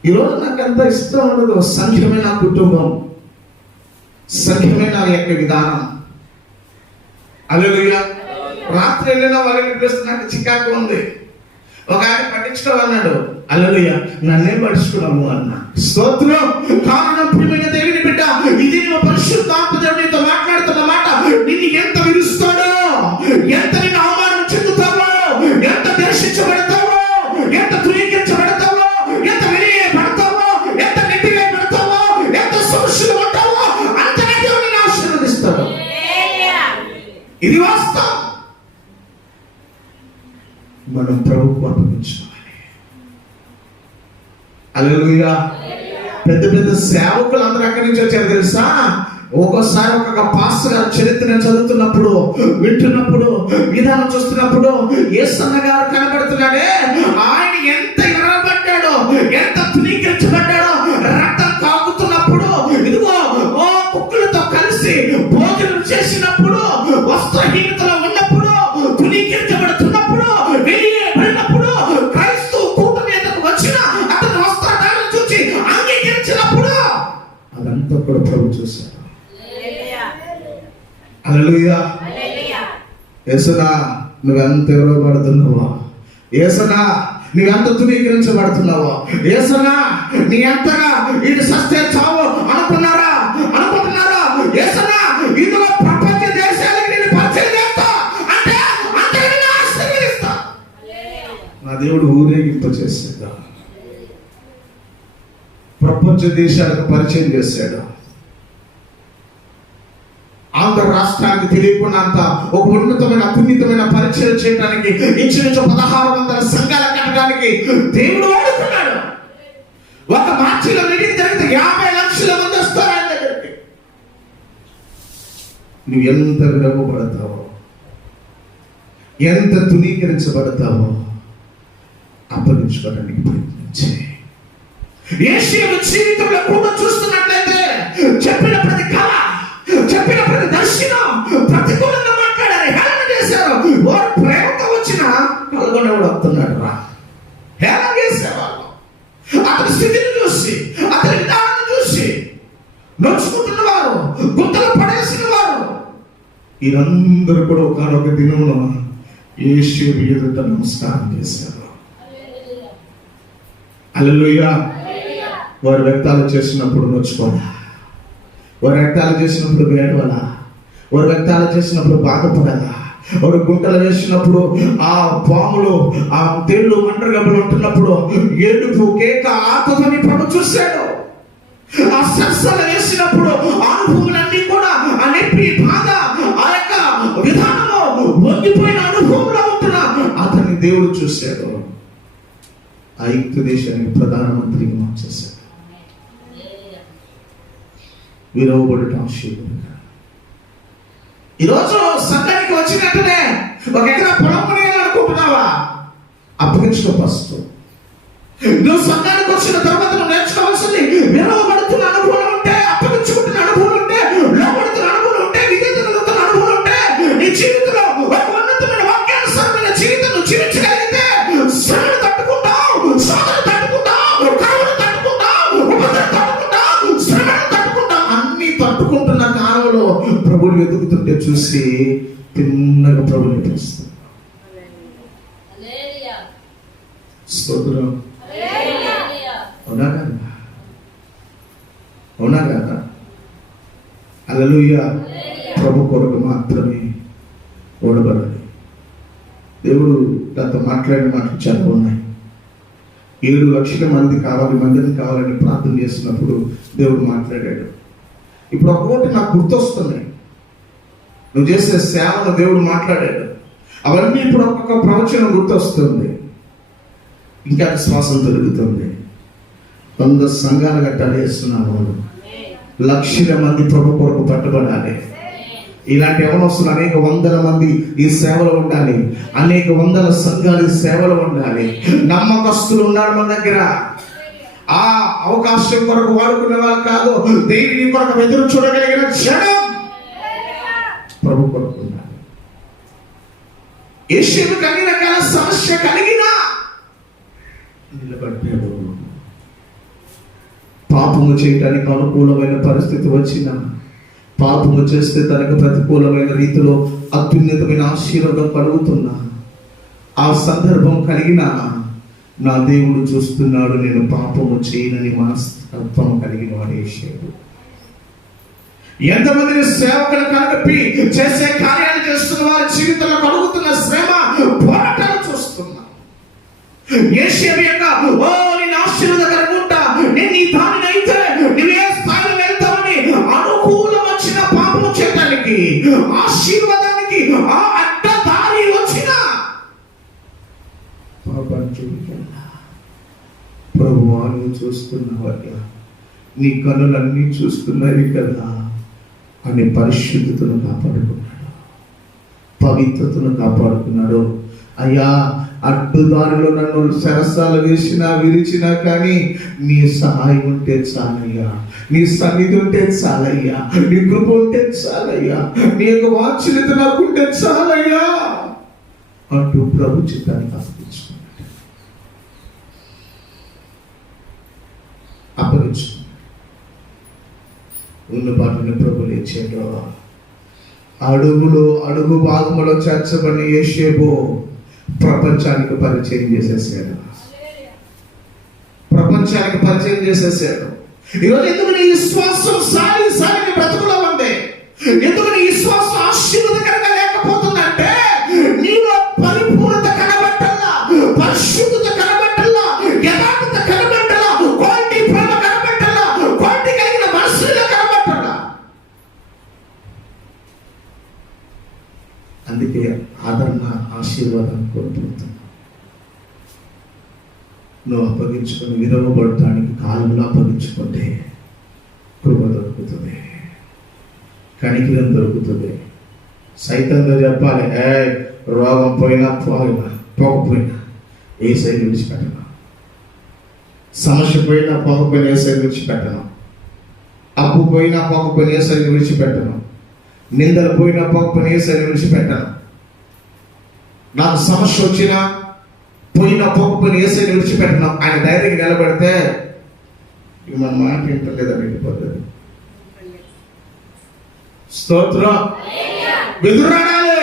ఈరోజు నాకు అంత ఇష్టం ఉండదు. సంఖ్యమైన కుటుంబం, సంఖ్యమైన యొక్క విధానం. హల్లెలూయా. రాత్రి వెళ్ళిన వాళ్ళని పిలిస్తే నాకు చికాకు ఉంది. ఒక ఆయన పట్టించుకోవాలి అన్నాడు. హల్లెలూయా. నన్నే పట్టించుకున్నాము అన్న. స్తోత్రం. కారణం ప్రియమైన దేవుని బిడ్డ, ఇది నువ్వు పరిశుద్ధాత్మ దేవునితో మాట్లాడుతున్న మాట. నిన్ను ఎంత విరుస్తాడో, ఎంత నిన్ను అవమానం చెందుతావో, ఎంత దర్శించబడతావో, ఎంత ధృవీకరించబడతావో, ఎంత వినియోగపడతావో, ఎంత నెట్టివేయబడతావో, ఎంత సమస్యలు ఉంటావో అంతనే దేవుని ఆశీర్వదిస్తాడు. ఇది వాస్తవం. మనం ప్రభువుకు అప్పగించాలి. హల్లెలూయా. పెద్ద పెద్ద సేవకులు అందరూ ఎక్కడి నుంచి వచ్చారు తెలుసా? ఒక్కోసారి ఒక్కొక్క పాస్టర్ గారు చరిత్రను చదువుతున్నప్పుడు, వింటున్నప్పుడు, విధానం చూస్తున్నప్పుడు యేసన్న గారు కనబడుతున్నాడే, ఆయన ఎంత ఎర్రబడ్డాడో, ఎంత తునీకరించబడ్డాడో. రక్తం కాగుతున్నప్పుడు ఇదిగో ఓ కుక్కలతో కలిసి భోజనం చేసినప్పుడు, వస్త్రహీనతలో ఉన్నప్పుడు, తునీకరించబడుతున్నప్పుడు, వెళ్ళినప్పుడు, క్రైస్తవ కూటమి మీదకు వచ్చిన అతని వస్త్రధారణ చూసి అంగీకరించినప్పుడు అదంతా కూడా ప్రభు చూశారు. హల్లెలూయా. యేసనా నువ్వెంత విలువబడుతున్నావో, యేసనా నువ్వెంత ధృవీకరించబడుతున్నావో, యేసనా నీ ఎంతగా ఇది సస్తే చావు అనుకుంటున్నారా? యేసనా ఇదిగో ప్రపంచ దేశాలకు నేను పరిచయం చేస్తా అంటే అంతే ఆశీర్వదిస్తా. నా దేవుడు ఊరేగింప చేశాడు, ప్రపంచ దేశాలకు పరిచయం చేశాడు. ఆంధ్ర రాష్ట్రానికి తెలియకుండా అంత ఒక ఉన్నతమైన పుణ్యతమైన పరిచయం చేయడానికి ఇంచుమించు 1600 సంఘాల కట్టడానికి దేవుడు వాడుకున్నాడు. ఒక మార్చిలో మీటింగ్ జరిగితే 50 లక్షల మంది వస్తారు ఆయన దగ్గరికి. నువ్వు ఎంత విరవబడతావో, ఎంత తునీకరించబడతావో అప్పగించుకోవడానికి ప్రయత్నించే. యేషయ్య జీవితంలో కూడా చూస్తున్నట్లయితే చెప్పిన ప్రతి కళ, చెప్పిన ప్రతి దర్శనం ప్రతికూలంగా మాట్లాడారు, హేళన చేశారు. వారు ప్రేమతో వచ్చిన కలగొనేవాడు వస్తున్నాడు రా, హేళన చేసేవాళ్ళు. అతని స్థితిని చూసి, అతని విధానాన్ని చూసి నడుచుకుంటున్న వారు, గుంతలు పడేసిన వారు, వీరందరూ కూడా ఒకనొక దినంలో యేషయ్య ఎదుట నమస్కారం చేశారు. హల్లెలూయా. వారు వ్యక్తాలు చేసినప్పుడు నొచ్చుకోవాలా, వారు వ్యక్తాలు చేసినప్పుడు వేడవలా, వారు వ్యక్తాలు చేసినప్పుడు బాధపడాలా, వారు గుంటలు వేసినప్పుడు ఆ పాములు ఆ తేళ్లు మంటగబ్బలు ఉంటున్నప్పుడు ఏడుపు కేక ఆతని ప్రభు చూశాడు. ఆ సరసలు వేసినప్పుడు అనుభవాలన్నీ కూడా ఆ నొప్పి బాధ ఆ యొక్క విధానము వంగిపోయిన అనుభవంలో ఉంటున్నా అతన్ని దేవుడు చూశాడు. ఐగుప్తు దేశానికి ప్రధానమంత్రిగా మార్చేశాడు. విరవబడుట ఆశీర్వాదం. ఈరోజు సంఘానికి వచ్చినట్టునే 1 ఎకరా పొలం కొనేయాలనుకుంటున్నావా? అప్పగించుకో ఫస్ట్. నువ్వు సంఘానికి వచ్చిన తర్వాత నువ్వు నేర్చుకోవాల్సింది విరవబడుతున్న అనుభవం ఉంటే, అప్పగించుకుంటున్న అనుభవం ఉంటే, లోబడుతున్న అనుభవం ఉంటే, విధేయతలుతున్న అనుభవం ఉంటే, నీ జీవితంలో ఒక ఉన్నతమైన వాక్యానుసారమైన జీవితం నువ్వు జీవించగలిగితే శ్రమను తట్టుకుంటావు, సాధన తట్టుకుంటావు, కరువును తట్టుకుంటావు, ఉపద్రవం తట్టుకుంటావు, శ్రమను తట్టుకుంటావు. అన్ని తట్టుకుంటున్న కాలంలో ప్రభువుని వెతుకుతుంటే చూసి తిన్నగా ప్రభుని పిలుస్తాం. స్తోత్రం. అవునా కదా? అవునా కదా? హల్లెలూయా. ప్రభు కొరకు మాత్రమే ఓడబడాలి. దేవుడు నాతో మాట్లాడిన మాటలు చాలా ఉన్నాయి. 7 లక్షల మంది మందిని కావాలని ప్రార్థన చేసినప్పుడు దేవుడు మాట్లాడాడు. ఇప్పుడు ఒక్కొక్కటి నాకు గుర్తొస్తున్నాయి. నువ్వు చేసే సేవను దేవుడు మాట్లాడాడు. అవన్నీ ఇప్పుడు ఒక్కొక్క ప్రవచనం గుర్తొస్తుంది. ఇంకా విశ్వాసం పెరుగుతుంది. 100 సంఘాలు కట్టాలి వేస్తున్నాను. లక్షల మంది ప్రభు కొరకు పట్టుబడాలి. ఇలాంటి యవనస్తులు అనేక 100 మంది ఈ సేవలో ఉండాలి. అనేక 100 సంఘాలు ఈ సేవలో ఉండాలి. నమ్మకస్తులు ఉన్నారు మన దగ్గర. ఆ అవకాశం కొరకు వాడుకునే వాళ్ళు కాదు, దేవుని కొరకు ఎదురు చూడగలిగిన జనం ప్రభు కొరకు ఉండాలి. యేషయ్యకు అన్ని రకాల సమస్య కలిగినా నిలబడ్డాడు. పాపము చేయడానికి అనుకూలమైన పరిస్థితి వచ్చిన, పాపము చేస్తే తనకు ప్రతికూలమైన రీతిలో అత్యున్నతమైన ఆశీర్వాదం కలుగుతున్నా, ఆ సందర్భం కలిగిన నా దేవుడు చూస్తున్నాడు, నేను పాపము చేయనని మనస్తత్వం కలిగిన వాడు యేషయ్య. ఎంతమందిని సేవకులు కలిపి చేసే కార్యాలు చేస్తున్న వారి జీవితంలో కలుగుతున్న శ్రమ పోరాటాలు చూస్తున్నా. యేషయ్య యొక్క నేను ఆశీర్వాదకరంగా ఉంటా, నేను నీ దానిని అయితే నువ్వే స్థాయిలో వెళ్తావని అనుకూలం వచ్చిన పాపము చేయడానికి, ఆశీర్వాదానికి ఆ అడ్డ దారి వచ్చిన ప్రభువా నువ్వు చూస్తున్నావయ్యా, నీ కనులన్నీ చూస్తున్నాయి కదా అని పరిశుద్ధతను కాపాడుకున్నాడు, పవిత్రతను కాపాడుకున్నాడు. అయ్యా అడ్డుదారిలో నన్ను సరసాలు వేసినా విరిచినా కానీ నీ సహాయం ఉంటే చాలయ్యా, నీ సన్నిధి ఉంటే చాలయ్యా, నీ కృప ఉంటే చాలయ్యా, నీ యొక్క వాత్సల్యత నాకుంటే చాలయ్యా అంటూ ప్రభు చిత్తాన్ని అప్పగించుకున్నాడు. ఉన్న బాటను ప్రభు లేచాడు. అడుగు భాగంలో చేర్చబడిన యోసేపు ప్రపంచానికి పరిచయం చేసేసాడు. ఈరోజు ఎందుకు నీ విశ్వాసం సాలి బ్రతుకులో ఉంది? ఎందుకు నీ విశ్వాసం ఆశీర్వాదకరంగా లేకపోతుందంటే నీలో పరిపూర్ణత కనబట్టల్లా, పరిశుద్ధత కనబట్టల్లా, యథార్థత కనబట్టల్లా, క్వాలిటీ ప్రేమ కనబట్టల్లా, క్వాలిటీ కలిగిన మనసులో కనబట్టల్లా. అందుకే ఆదరణ, ఆశీర్వాదం కోల్పోతున్నావు. నువ్వు అప్పగించుకొని విరవబడటానికి కాలంలో అప్పగించుకుంటే కృప దొరుకుతుంది, కనికిరం దొరుకుతుంది. సైతంతో చెప్పాలి, రోగం పోయినా పోకపోయినా ఏ సైడ్ విడిచిపెట్టను, సమస్య పోయినా పోకపోయినా ఏ సైడ్ విడిచిపెట్టను, అప్పు పోయినా పోకపోయినా ఏ సైడ్ విడిచిపెట్టను, నిందలు పోయినా పోకపోయినా ఏ సైడ్ విడిచిపెట్టను. నాకు సమస్య వచ్చినా పోయినా పోకపోయినా ఏ సైడ్ విడిచిపెట్టను. ఆయన ధైర్యంగా నిలబడితే మన మాట వింటలేదని వెళ్ళిపోతుంది. స్తోత్రం. ఎదురాడాలి,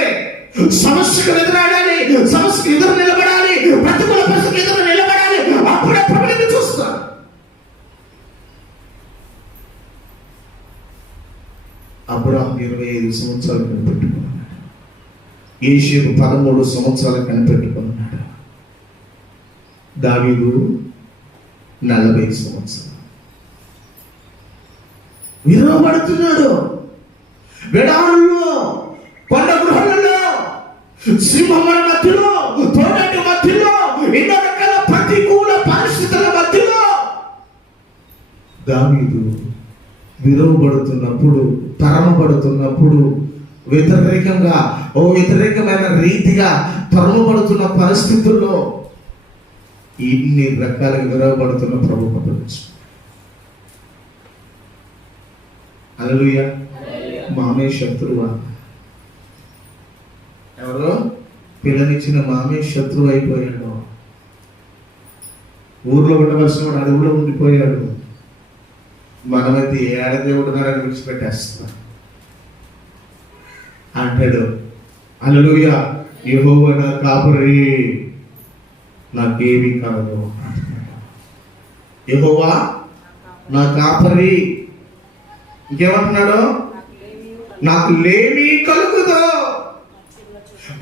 సమస్యకు ఎదురాడాలి, సమస్యకు ఎదురు నిలబడాలి, ప్రతికూల పరిస్థితికి ఎదురు నిలబడాలి. అప్పుడే ప్రభుని చూస్తారు. అబ్రాహాము 25 సంవత్సరాలు కనిపెట్టుకున్నాడు. యోసేపు 13 సంవత్సరాలు కనిపెట్టుకున్నాడు. దావీదు 40 సంవత్సరాలు విరవబడుతున్నాడు. విడారుల్లో, కొండ గృహాలలో, సింహముల మధ్యలో, తోడటి మధ్యలో, ఎన్నో రకాల ప్రతికూల పరిస్థితుల మధ్యలో దావీదు విరవబడుతున్నప్పుడు, తరమబడుతున్నప్పుడు, వ్యతిరేకమైన రీతిగా తరమబడుతున్న పరిస్థితుల్లో ఇన్ని రకాలుగా విరవబడుతున్న ప్రభు పంపించు. హల్లెలూయా. మామే శత్రువా? ఎవరో పిల్లనిచ్చిన మామే శత్రువు అయిపోయాడు. ఊర్లో ఉండవలసిన వాడు అడవులో ఉండిపోయాడు. మనమైతే ఏడదేవుడు గారని విడిచిపెట్టేస్తాం అంటాడు. హల్లెలూయా. యెహోవా నా కాపరి, నాకేమీ కలదు అంటున్నాడు. యెహోవా నా కాపరి. ఇంకేమంటున్నాడు? నాకు లేమి కలుగుదు.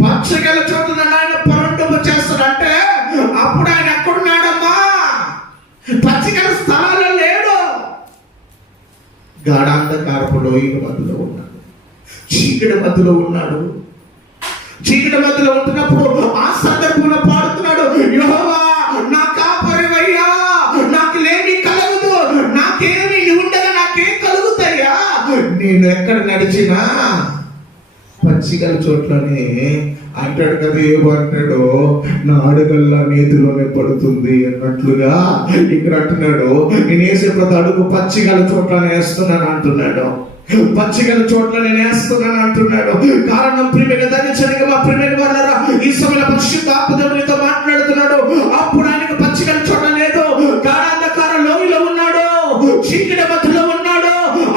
పచ్చగల చోటున ఆయన పరుండము చేస్తాడంటే అప్పుడు ఆయన ఎక్కడున్నాడమ్మా? పచ్చగల స్థలాల్లో లేడు. గాఢాంధకారపు లోయల మధ్యలో ఉన్నాడు, చీకటి మధ్యలో ఉన్నాడు. చీకటి మధ్యలో ఉంటున్నప్పుడు ఆ సందర్భంలో పాడుతున్నాడు, యెహోవా నా కాపరివయ్యా, నాకు లేమి కలగదు. నాకేమి ఉండగా నాకేం కలుగుతాయా? నేను ఎక్కడ నడిచినా పచ్చిగల చోట్లనే అంటాడు కదా. ఏమంటాడు? నా అడుగల్లా నీతిలోనే పడుతుంది అన్నట్లుగా ఇక్కడ అంటున్నాడు. నేను వేసే ప్రతి అడుగు పచ్చిగల చోట్లనే వేస్తున్నాను అంటున్నాడు. పచ్చిగల చోట్ల నేను వేస్తున్నాను అంటున్నాడు. కారణం ప్రియమైన ధరించడానికి మా ప్రియమైన వాళ్ళరా, ఈ సమయంలో పరిశుద్ధ ఆత్మదేవునితో మాట్లాడుతున్నాడు. అప్పుడు ఆయనకు పచ్చిగల చోట లేదు, గాఢాంధకార లోయలో ఉన్నాడు, చీకటి మధ్యలో ఉన్నాడు.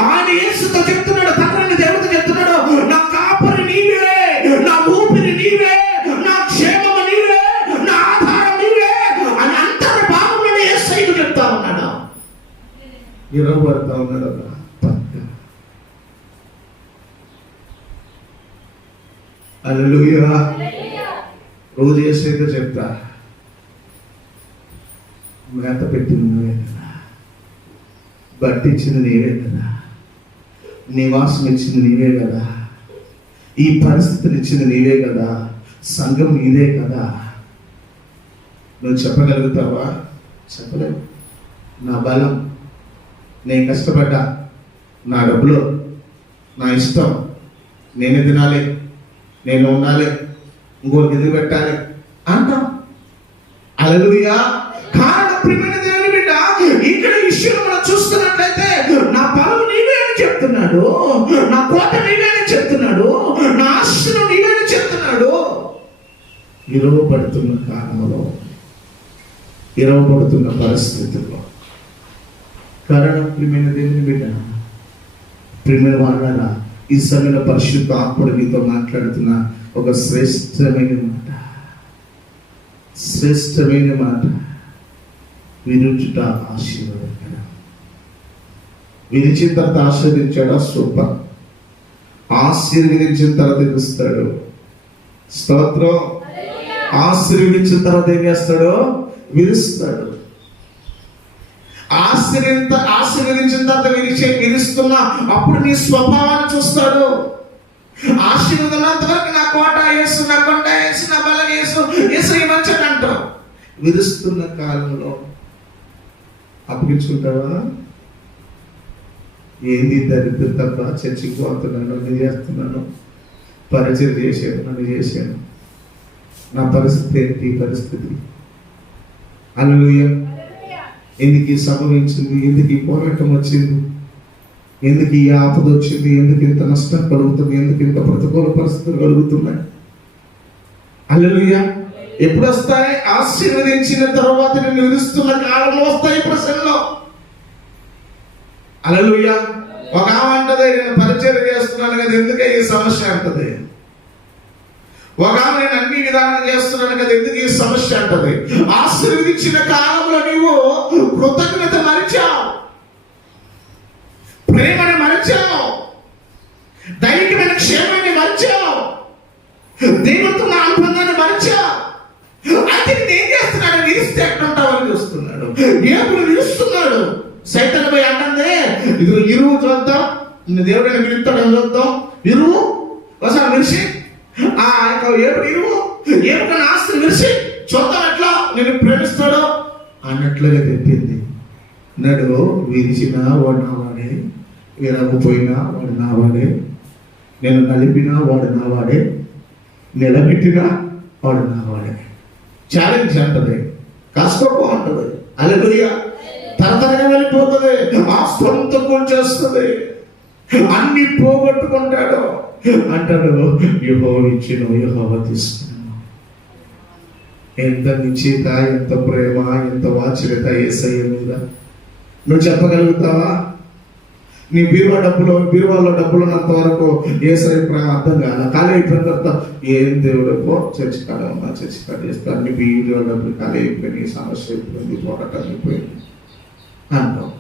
ఆయన యేసుతో చెప్తున్నాడు, తండ్రిని దేవుడితో చెప్తున్నాడు, నా కాపరి నీవే, నా ఊపిరి నీవే, నా క్షేమము నీవే, నా ఆధారం నీవే అని అంతర్ భావంలో యేసయ్యకు చెప్తా ఉన్నాడు. ఇరవబడతా ఉన్నాడు. హల్లెలూయా. రోజు యేసయ్యతో చెప్తా, మేత పెట్టింది నువ్వే కదా, బట్టిచ్చింది నీవే కదా, నివాసం ఇచ్చింది నీవే కదా, ఈ పరిస్థితిని ఇచ్చింది నీవే కదా, సంఘం నీదే కదా. నువ్వు చెప్పగలుగుతావా? చెప్పలేవు. నా బలం, నేను కష్టపడ్డా, నా డబ్బులు, నా ఇష్టం, నేనే తినాలి, నేను ఉండాలి, ఇంకోరికి ఎదురు పెట్టాలి అంటాం. హల్లెలూయా. కారణం ప్రియమైన దేవుని బిడ్డ, ఇక్కడ విషయంలో మనం చూస్తున్నట్లయితే నా బలం నీవే అని చెప్తున్నాడు, నా కోట నీవే అని చెప్తున్నాడు, నా ఆశను నీవే అని చెప్తున్నాడు. ఇరవబడుతున్న కాలంలో, ఇరవబడుతున్న పరిస్థితుల్లో కారణం ప్రియమైన దేవుని బిడ్డ, ప్రియమైన వాళ్ళ ఈ సమయంలో పరిశుద్ధ ఆత్ముడు మీతో మాట్లాడుతున్న ఒక శ్రేష్టమైన మాట, విరుచుట ఆశీర్వాదకరం. విరిచిన తర్వాత ఆశీర్వదించాడా? సూపర్. ఆశీర్వదించిన తర్వాత తెలుస్తాడు. స్తోత్రం. ఆశీర్వదించిన తర్వాత ఏం చేస్తాడో విరుస్తాడు. ఆశీర్వదించిన తర్వాత విరుస్తున్న అప్పుడు నీ స్వభావాన్ని చూస్తాడు. ఆశీర్వదనంత వరకు నా కోట యేసు, నా కొండ యేసు, నా బలం యేసు, యేసు ఇవ్వచ్చని అంటావు. విరుస్తున్న కాలంలో అప్పగించుకుంటావా? ఏంది దరిద్రం తప్ప, చర్చికి పోతున్నాను, నేను చేస్తున్నాను, పరిచయం చేశాను, నన్ను చేశాను, నా పరిస్థితి ఏంటి? పరిస్థితి హల్లెలూయా. ఎందుకు ఈ సంభవించింది? ఎందుకు ఈ పోరాటం వచ్చింది? ఎందుకు ఈ ఆపద వచ్చింది? ఎందుకు ఇంత నష్టం కలుగుతుంది? ఎందుకు ఇంత ప్రతికూల పరిస్థితులు కలుగుతున్నాయి? హల్లెలూయా. ఎప్పుడు వస్తాయి? ఆశీర్వదించిన తర్వాత నిన్ను విరుస్తున్న కాలంలో వస్తాయి ప్రశ్నలో. హల్లెలూయా. ఒక ఆమె అంటది, నేను పరిచయం చేస్తున్నాను కదా, ఎందుకే ఈ సమస్య అంటది. ఒక ఆమె నేను అన్ని విధానం చేస్తున్నాను కదా, ఎందుకు ఈ సమస్య అంటది. ఆశీర్వదించిన కాలంలో నీవు కృతజ్ఞత మరిచావు, ప్రేమని మరిచావు, దైవికమైన క్షేమాన్ని మరిచావు, దేవుడితో నా అనుబంధాన్ని మరిచావు. అయితే నేను ఏం చేస్తున్నాడు? విరిస్తే ఎట్లుంటావని చూస్తున్నాడు. ఏపుడు విరుస్తున్నాడు. సైతాను పోయి అంటుందే, ఇది ఇరువు చూద్దాం, దేవుడైనా విరుస్తాడని చూద్దాం, ఇరువు ఒకసారి విరిసి ఏపుడు ఇరువు, ఏపుడు ఆస్తి విరిసి చూద్దాం ఎట్లా నేను ప్రేమిస్తాడో అన్నట్లుగా తెప్పింది. నడు విరిచినా వాడు నావాడే, విరగపోయినా వాడు నావాడే, నేను నలిపినా వాడు నావాడే, నిలబెట్టినా వాడు నావాడే. ఛాలెంజ్ అంటది, కష్టపో అంటది. హల్లెలూయా. తరతరగా వెళ్ళిపోతుంది, ఆస్తంతో కూల్చేస్తుంది, అన్ని పోగొట్టుకుంటాడు. అంటాడు, యెహోవా ఇచ్చిన యెహోవా తీసుకున్నాను. ఎంత నిశ్చిత, ఎంత ప్రేమ, ఎంత వాత్సల్యత యేసయ్య మీద. నువ్వు చెప్పగలుగుతావా? నీ బీరువాలో డబ్బులు ఉన్నంత వరకు యేసయ్య అర్థం కాదు. ఖాళీ అయిపోయిన తర్వాత ఏం దేవుడు పో, చర్చి కాడ ఉన్నా, చర్చి కాడ చేస్తా, అన్ని బీరువాల డబ్బులు ఖాళీ అయిపోయినాయి, సమస్య అయిపోయింది, పోరాటం అయిపోయింది అంటావు.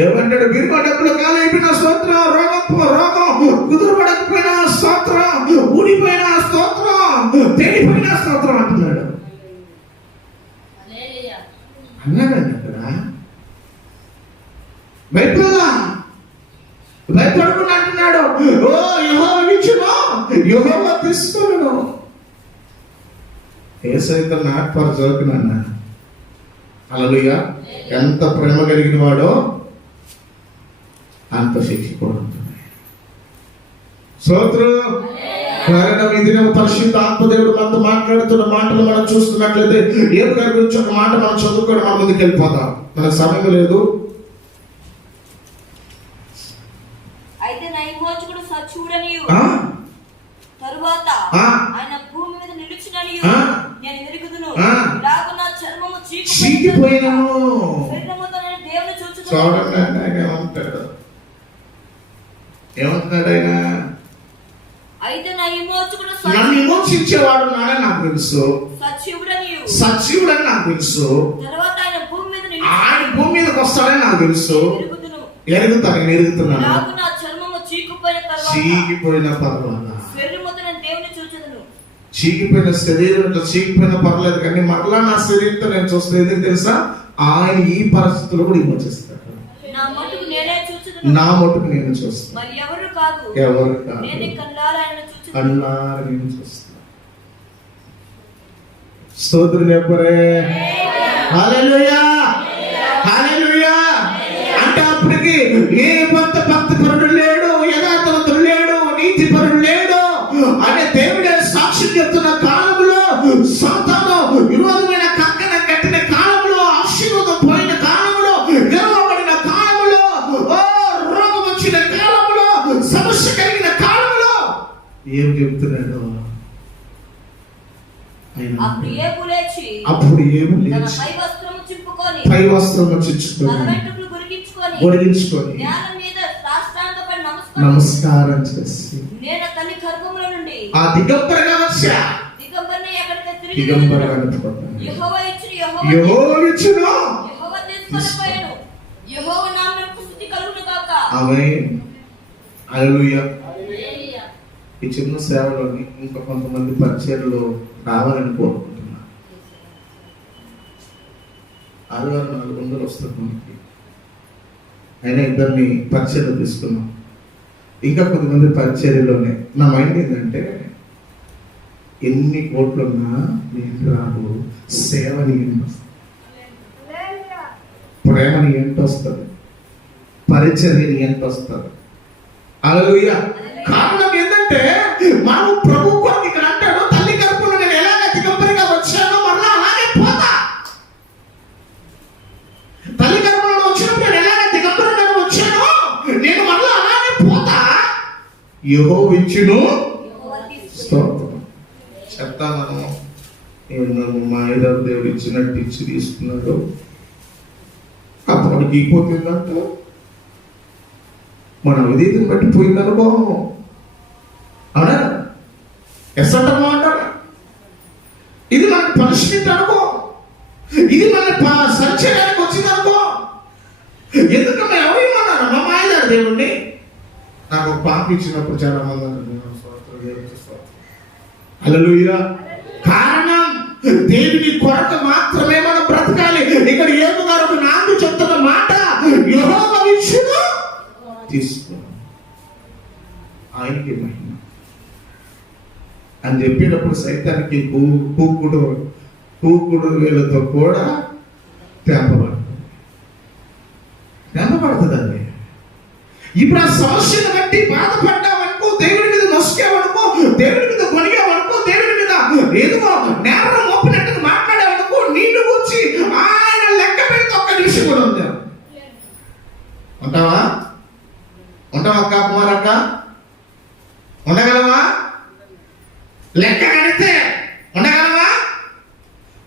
ఏమంటాడు? బీరువా డబ్బులు ఖాళీ అయిపోయిన స్తోత్రం, రోగం కుదురుపడకపోయినా స్తోత్రం, ఊడిపోయిన స్తోత్రం, తేలిపోయిన స్తోత్రం అంటున్నాడు. అన్నాడండి అక్కడ. భయపడకుండా అంటున్నాడు, ఓ యెహోవా ఇచ్చును, యెహోవా తీసుకోను. యేసయ్యతో నాట్ ఫర్ జోక్ నాన్న. హల్లెలూయా. ఎంత ప్రేమ కలిగిన వాడో అంత శిక్ష కూడా ఉంటుంది. స్తోత్రం. కారణం ఇది పరిశుద్ధ ఆత్మదేవుడు మనతో మాట్లాడుతున్న మాటలు మనం చూస్తున్నట్లయితే ఏం గారి గురించి ఒక మాట మనం చదువుకొని మన ముందుకు వెళ్ళిపోతాం, మనకు సమయం లేదు. అయితే నయమోచకుడు సచ్చుడనియు తరువాత ఆయన భూమి మీద నిలుచుననియు నేను ఎరుగుదును. ఇలాగు నా చర్మము చీకిపోయినను, శరీరముతో నేను దేవుని చూచుదును. చూడండి ఆయన ఏమంటాడు, ఏమంటున్నాడు ఆయన? అయితే నయమోచకుడు నన్ను విమోచించేవాడు నాడని నాకు తెలుసు, సజీవుడని నాకు తెలుసు, తర్వాత ఆయన భూమి మీదకి వస్తాడని నాకు తెలుసు. ఎరుగుతున్నాను. చీకిపోయిన పర్వాలా, చీకిపోయిన శరీరం చీకిపోయిన పర్లేదు కానీ మరలా నా శరీరంతో నేను చూస్తాను. ఎందుకు తెలుసా? ఆయన ఈ పరిస్థితుల్లో కూడా విమోచిస్తాడు. నా మటుకు నేను చూస్తాను, ఎవరు కాదు, కళ్ళారా నేను చూస్తాను. స్తోత్రం చెప్పరే. హల్లెలూయా, హల్లెలూయా. అంటే అప్పటికి ఏ భక్తిపరుడు లేడు, యథార్థవంతుడు లేడు, నీతిపరుడు లేడు అనే దేవుడే సాక్ష్యం చెప్తున్న కాలంలో, సొంతము విరోధమైన కక్కన కట్టిన కాలంలో, ఆశీర్వాదం పోయిన కాలంలో, విరవబడిన కాలంలో, రోగం వచ్చిన కాలంలో, సమస్య కలిగిన కాలంలో ఏం చెప్తున్నాడు? అప్పుడు ఏమి లేచి పై వస్త్రము చించుకొని గొరిగించుకొని నమస్కారం చేసి నేను తల్లి గర్భములో నుండి ఆ దిగంబరగా వచ్చా. దిగంబరిని ఎక్కడికి తిరిగి దిగంబరగా అనుకుంటున్నాను. యెహోవా ఇచ్చిన యెహోవా ఇచ్చును. యెహోవా తీసుకొనిపోయాను. యెహోవా నామమునకు స్తుతి కలుగును గాక. ఆమేన్. హల్లెలూయా. హల్లెలూయా. ఈ చిన్న సేవలోని ఇంకా కొంతమంది పరిచర్లు రావాలని కోరుకుంటున్నా. ఆదివారం 400 వస్తుంది మనకి. అయినా ఇద్దరిని పరిచర్లు తీసుకున్నాం. ఇంకా కొంతమంది పరిచర్యలోనే నా మైండ్ ఏంటంటే ఎన్ని కోట్లున్నా నీకు రాదు, సేవని ఏంటి వస్తుంది, ప్రేమని ఏంటి వస్తుంది, పరిచర్యని ఏంటి వస్తుంది. హల్లెలూయా. కారణం ఏంటంటే మనం ప్రభు కొరకు ఇక్కడ అంటాడు, తల్లి గర్భంలో నేను ఎలాగ దిగంబరిగా వచ్చానో మరలా అలాగే పోతా. తల్లి గర్భంలో వచ్చినప్పుడు నేను ఎలాగ దిగంబరిగా వచ్చానో నేను మరలా అలాగే పోతా. యెహోవా ఇచ్చును. స్తోత్రం. చెప్తా మనం మా ఐదారు దేవుడు ఇచ్చినట్టు ఇచ్చి తీసుకున్నాడు. అప్పుడు గీపోతుందంట, మన విధేయతను బట్టి పోయిందనుకో. అవునా? ఎసంటమో అంటారా? ఇది మనకి పనిష్మెంట్ అనుకో, ఇది మన సంచయానికి వచ్చింది అనుకో. ఎందుకమ్మా ఎవరేమన్నారు? మా మాయదారు దేవుణ్ణి నాకు ఒక పాప ఇచ్చినప్పుడు చాలా మంది అన్నారు, హల్లెలూయా. కారణం దేవుని కొరకు మాత్రమే మనం బ్రతకాలి. ఇక్కడ యేసు గారు ఒక నాలుగు చెప్తున్న మాట, యెహోవా ఇచ్చును తీసుకో, ఆయనకి మహిమ అని చెప్పేటప్పుడు సైతానికి కూకుడు వీళ్ళతో కూడా తెంపబడుతుందండి. ఇప్పుడు ఆ సమస్యను బట్టి బాధపడ్డావనుకో, దేవుడి మీద నొసుకావనుకో, దేవుడి మీద కొనిగావనుకో, దేవుడి మీద ఏదో నేరం మోపినట్టుగా మాట్లాడావనుకో, నిన్ను వచ్చి ఆయన లెక్క పెడితే ఒక్క నిమిషం కూడా ఉంది. ఉంటావా అక్క, కుమారక్క? ఉండగలవా? లెక్క కడితే ఉండగలవా?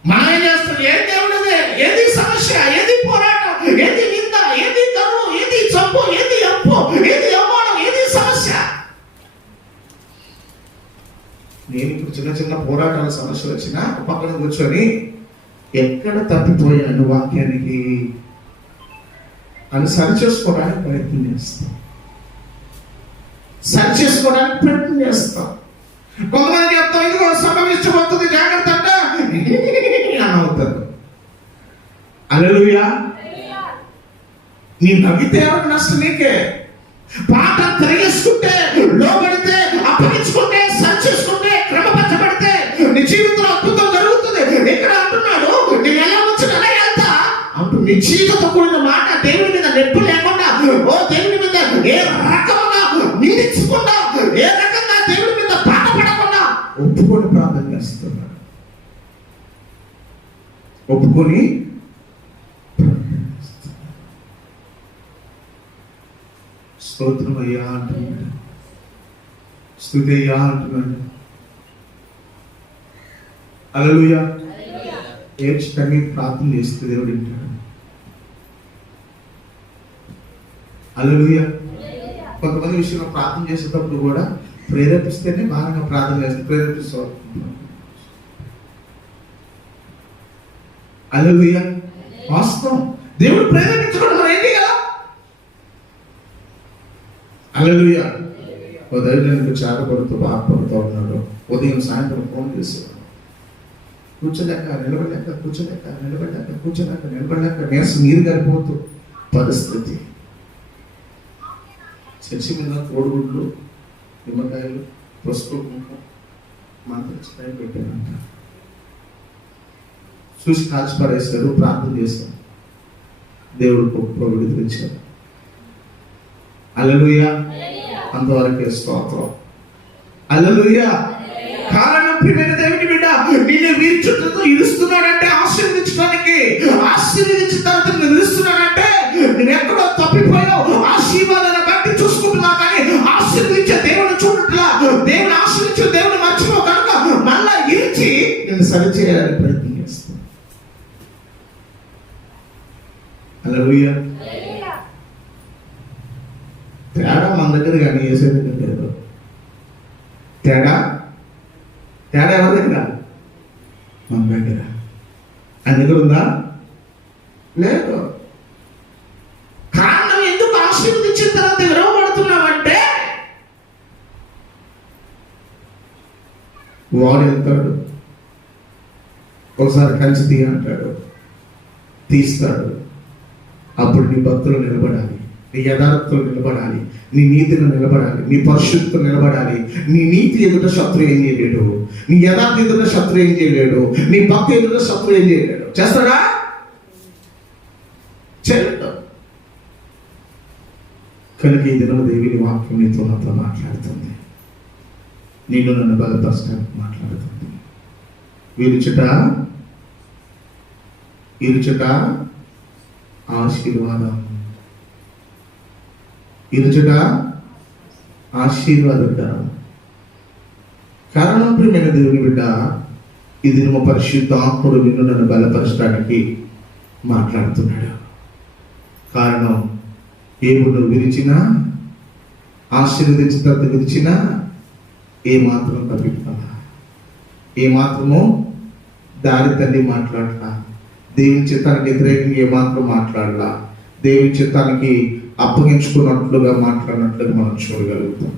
మనం ఏం చేస్తాం? ఏ దేవుడిదే? ఏది సమస్య, ఏది పోరాటం, ఏది నింద, ఏది కరువు, ఏది చంపు, ఏది అప్పు, ఏది అవమానం, ఏది సమస్య. నేను ఇప్పుడు చిన్న పోరాటాల సమస్యలు వచ్చినా పక్కన కూర్చొని ఎక్కడ తప్పిపోయాను వాక్యానికి అని సరిచేసుకోవడానికి ప్రయత్నం చేస్తాం. కొంతమంది చెప్తాం, ఇదిగో సంభవించబోతుంది జాగ్రత్త అంట అని అవుతారు. హల్లెలూయా. నీ నవ్వితే ఎవరికి నష్టం? నీకే. పాట తిరిగేసుకుంటే, లోబడితే, అప్పగించుకుంటే, సరిచేసుకుంటే, క్రమపరచబడితే నీ జీవితంలో అద్భుతం జరుగుతుంది. ఇక్కడ అంటున్నాడు, నేను ఎలా వచ్చిన అలా వెళ్తా అంటూ నిశ్చయితతో కూడిన మాట, దేవుడి మీద నెప్పు లేకుండా, ఓ దేవుడి మీద ఏ రకముగా నిందించకుండా, ఏ రకంగా దేవుడి మీద బాధపడకుండా ఒప్పుకొని ప్రార్థన చేస్తున్నాడు. ఒప్పుకొని స్తోత్రం అయ్యా అంటున్నాడు, స్తుతి అయ్యా అంటున్నాడు. హల్లెలూయా. ఏడ్చని ప్రార్థన చేస్తే దేవుడు వింటాడు. హల్లెలూయా. కొంతమంది విషయంలో ప్రార్థన చేసేటప్పుడు కూడా ప్రేరేపిస్తేనే బాగా ప్రార్థన చేస్తే ప్రేరేపిస్తారు. హల్లెలూయా. వాస్తవం. దేవుడు ప్రేరేపించుకోవడం మనం ఏంటి కదా. హల్లెలూయా. ఉదయం చేరపడుతూ బాధపడుతూ ఉన్నాడు. ఉదయం సాయంత్రం ఫోన్ చేసేవాడు. కూర్చోలేక నిలబడలేక, కూర్చోలేక నిలబడలేక, కూర్చోలేక నిలబడలేక, నేసు నీరు గారిపోతూ పరిస్థితి. చర్చి మీద కోడిగుడ్లు, నిమ్మకాయలు, పసుపు, కుంకుమ మంత్రం పెట్టానంట. చూసి కాల్చి పడేశారు. ప్రార్థన చేశారు. దేవుడు గొప్ప విడుదల ఇచ్చారు. హల్లెలూయా. అంతవరకే స్తోత్రం. హల్లెలూయా. కారణం ప్రియమైన దేవుని బిడ్డ, నిన్ను వీర్చుతో ఇరుస్తున్నాడంటే ఆశీర్వదించడానికి, ఆశీర్వదించిన తర్వాత నిన్ను నిలుస్తున్నాడంటే నేను ఎక్కడో తప్పిపోయావు. ఆశీర్వాదాన్ని బట్టి చూసుకుంటున్నా కానీ ఆశీర్వదించే దేవుని చూడట్లా. దేవుని ఆశీర్వించే దేవుని మర్చిపో కనుక మళ్ళా ఇరిచి నిన్ను సరిచేయాలని ప్రయత్నం చేస్తాను. హల్లెలూయా. తేడా మన దగ్గర కానీ ఏసే దగ్గర లేదు. తేడా తేడా ఎవరి దగ్గర? మన దగ్గర. ఆయన దగ్గర ఉందా? లేదు. కారణం ఎందుకు ఆశీర్వదించిన తర్వాత విరవబడుతున్నామంటే వాడు వెళ్తాడు, ఒకసారి కంచి తీయ అంటాడు, తీస్తాడు. అప్పుడు నీ భక్తులు నిలబడాలి, నీ యథార్థతలు నిలబడాలి, నీ నీతిలో నిలబడాలి, నీ పరిశుద్ధత నిలబడాలి. నీ నీతి ఎదుట శత్రు ఏం చేయలేడు, నీ యథార్థ ఎదుట శత్రు ఏం చేయలేడు, నీ భక్తి ఎదుట శత్రు ఏం చేయలేడు. చేస్తాడా? చేయలేడు. కనుక ఈ దినం దేవుని వాక్యం నీతో నాతో మాట్లాడుతుంది, నేను నన్ను బలపరచడానికి మాట్లాడుతుంది. ఇరుచుట ఆశీర్వాదం, ఇరుచుట ఆశీర్వాదకరం. కారణం ప్రియమైన దేవుని బిడ్డ, ఇది నువ్వు పరిశుద్ధాత్ముడు నిన్ను నన్ను బలపరచడానికి మాట్లాడుతున్నాడు. కారణం ఏమి నువ్వు విరిచినా, ఆశీర్వదించిన తర్వాత విరిచినా ఏమాత్రం తప్పిపోదా, ఏమాత్రమో దారి తల్లి మాట్లాడలా, దేవుని చిత్తానికి వ్యతిరేకంగా ఏమాత్రం మాట్లాడలా, దేవుని చిత్తానికి అప్పగించుకున్నట్లుగా మాట్లాడినట్లుగా మనం చూడగలుగుతాం.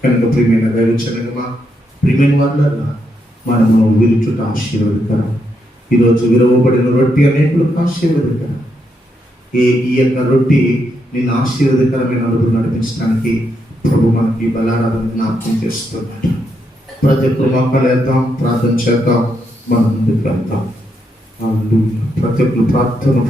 కనుక ప్రియమైన దైవచనగా ప్రియమైన వాళ్ళ మనము విరుచుట ఆశీర్వదకరం. ఈరోజు విరవబడిన రొట్టె అనేకులకు ఆశీర్వదకరం. ఈ యొక్క రొట్టె నిన్ను ఆశీర్వదకరమైన అడుగు నడిపించడానికి ప్రభు మనకి బలారాధన జ్ఞాపకం చేస్తున్నాడు. ప్రతి ఒక్కరు మొక్కలు వేద్దాం, ప్రార్థన చేద్దాం, మనం ముందుకు వెళ్తాం. ప్రతి ఒక్కరు ప్రార్థన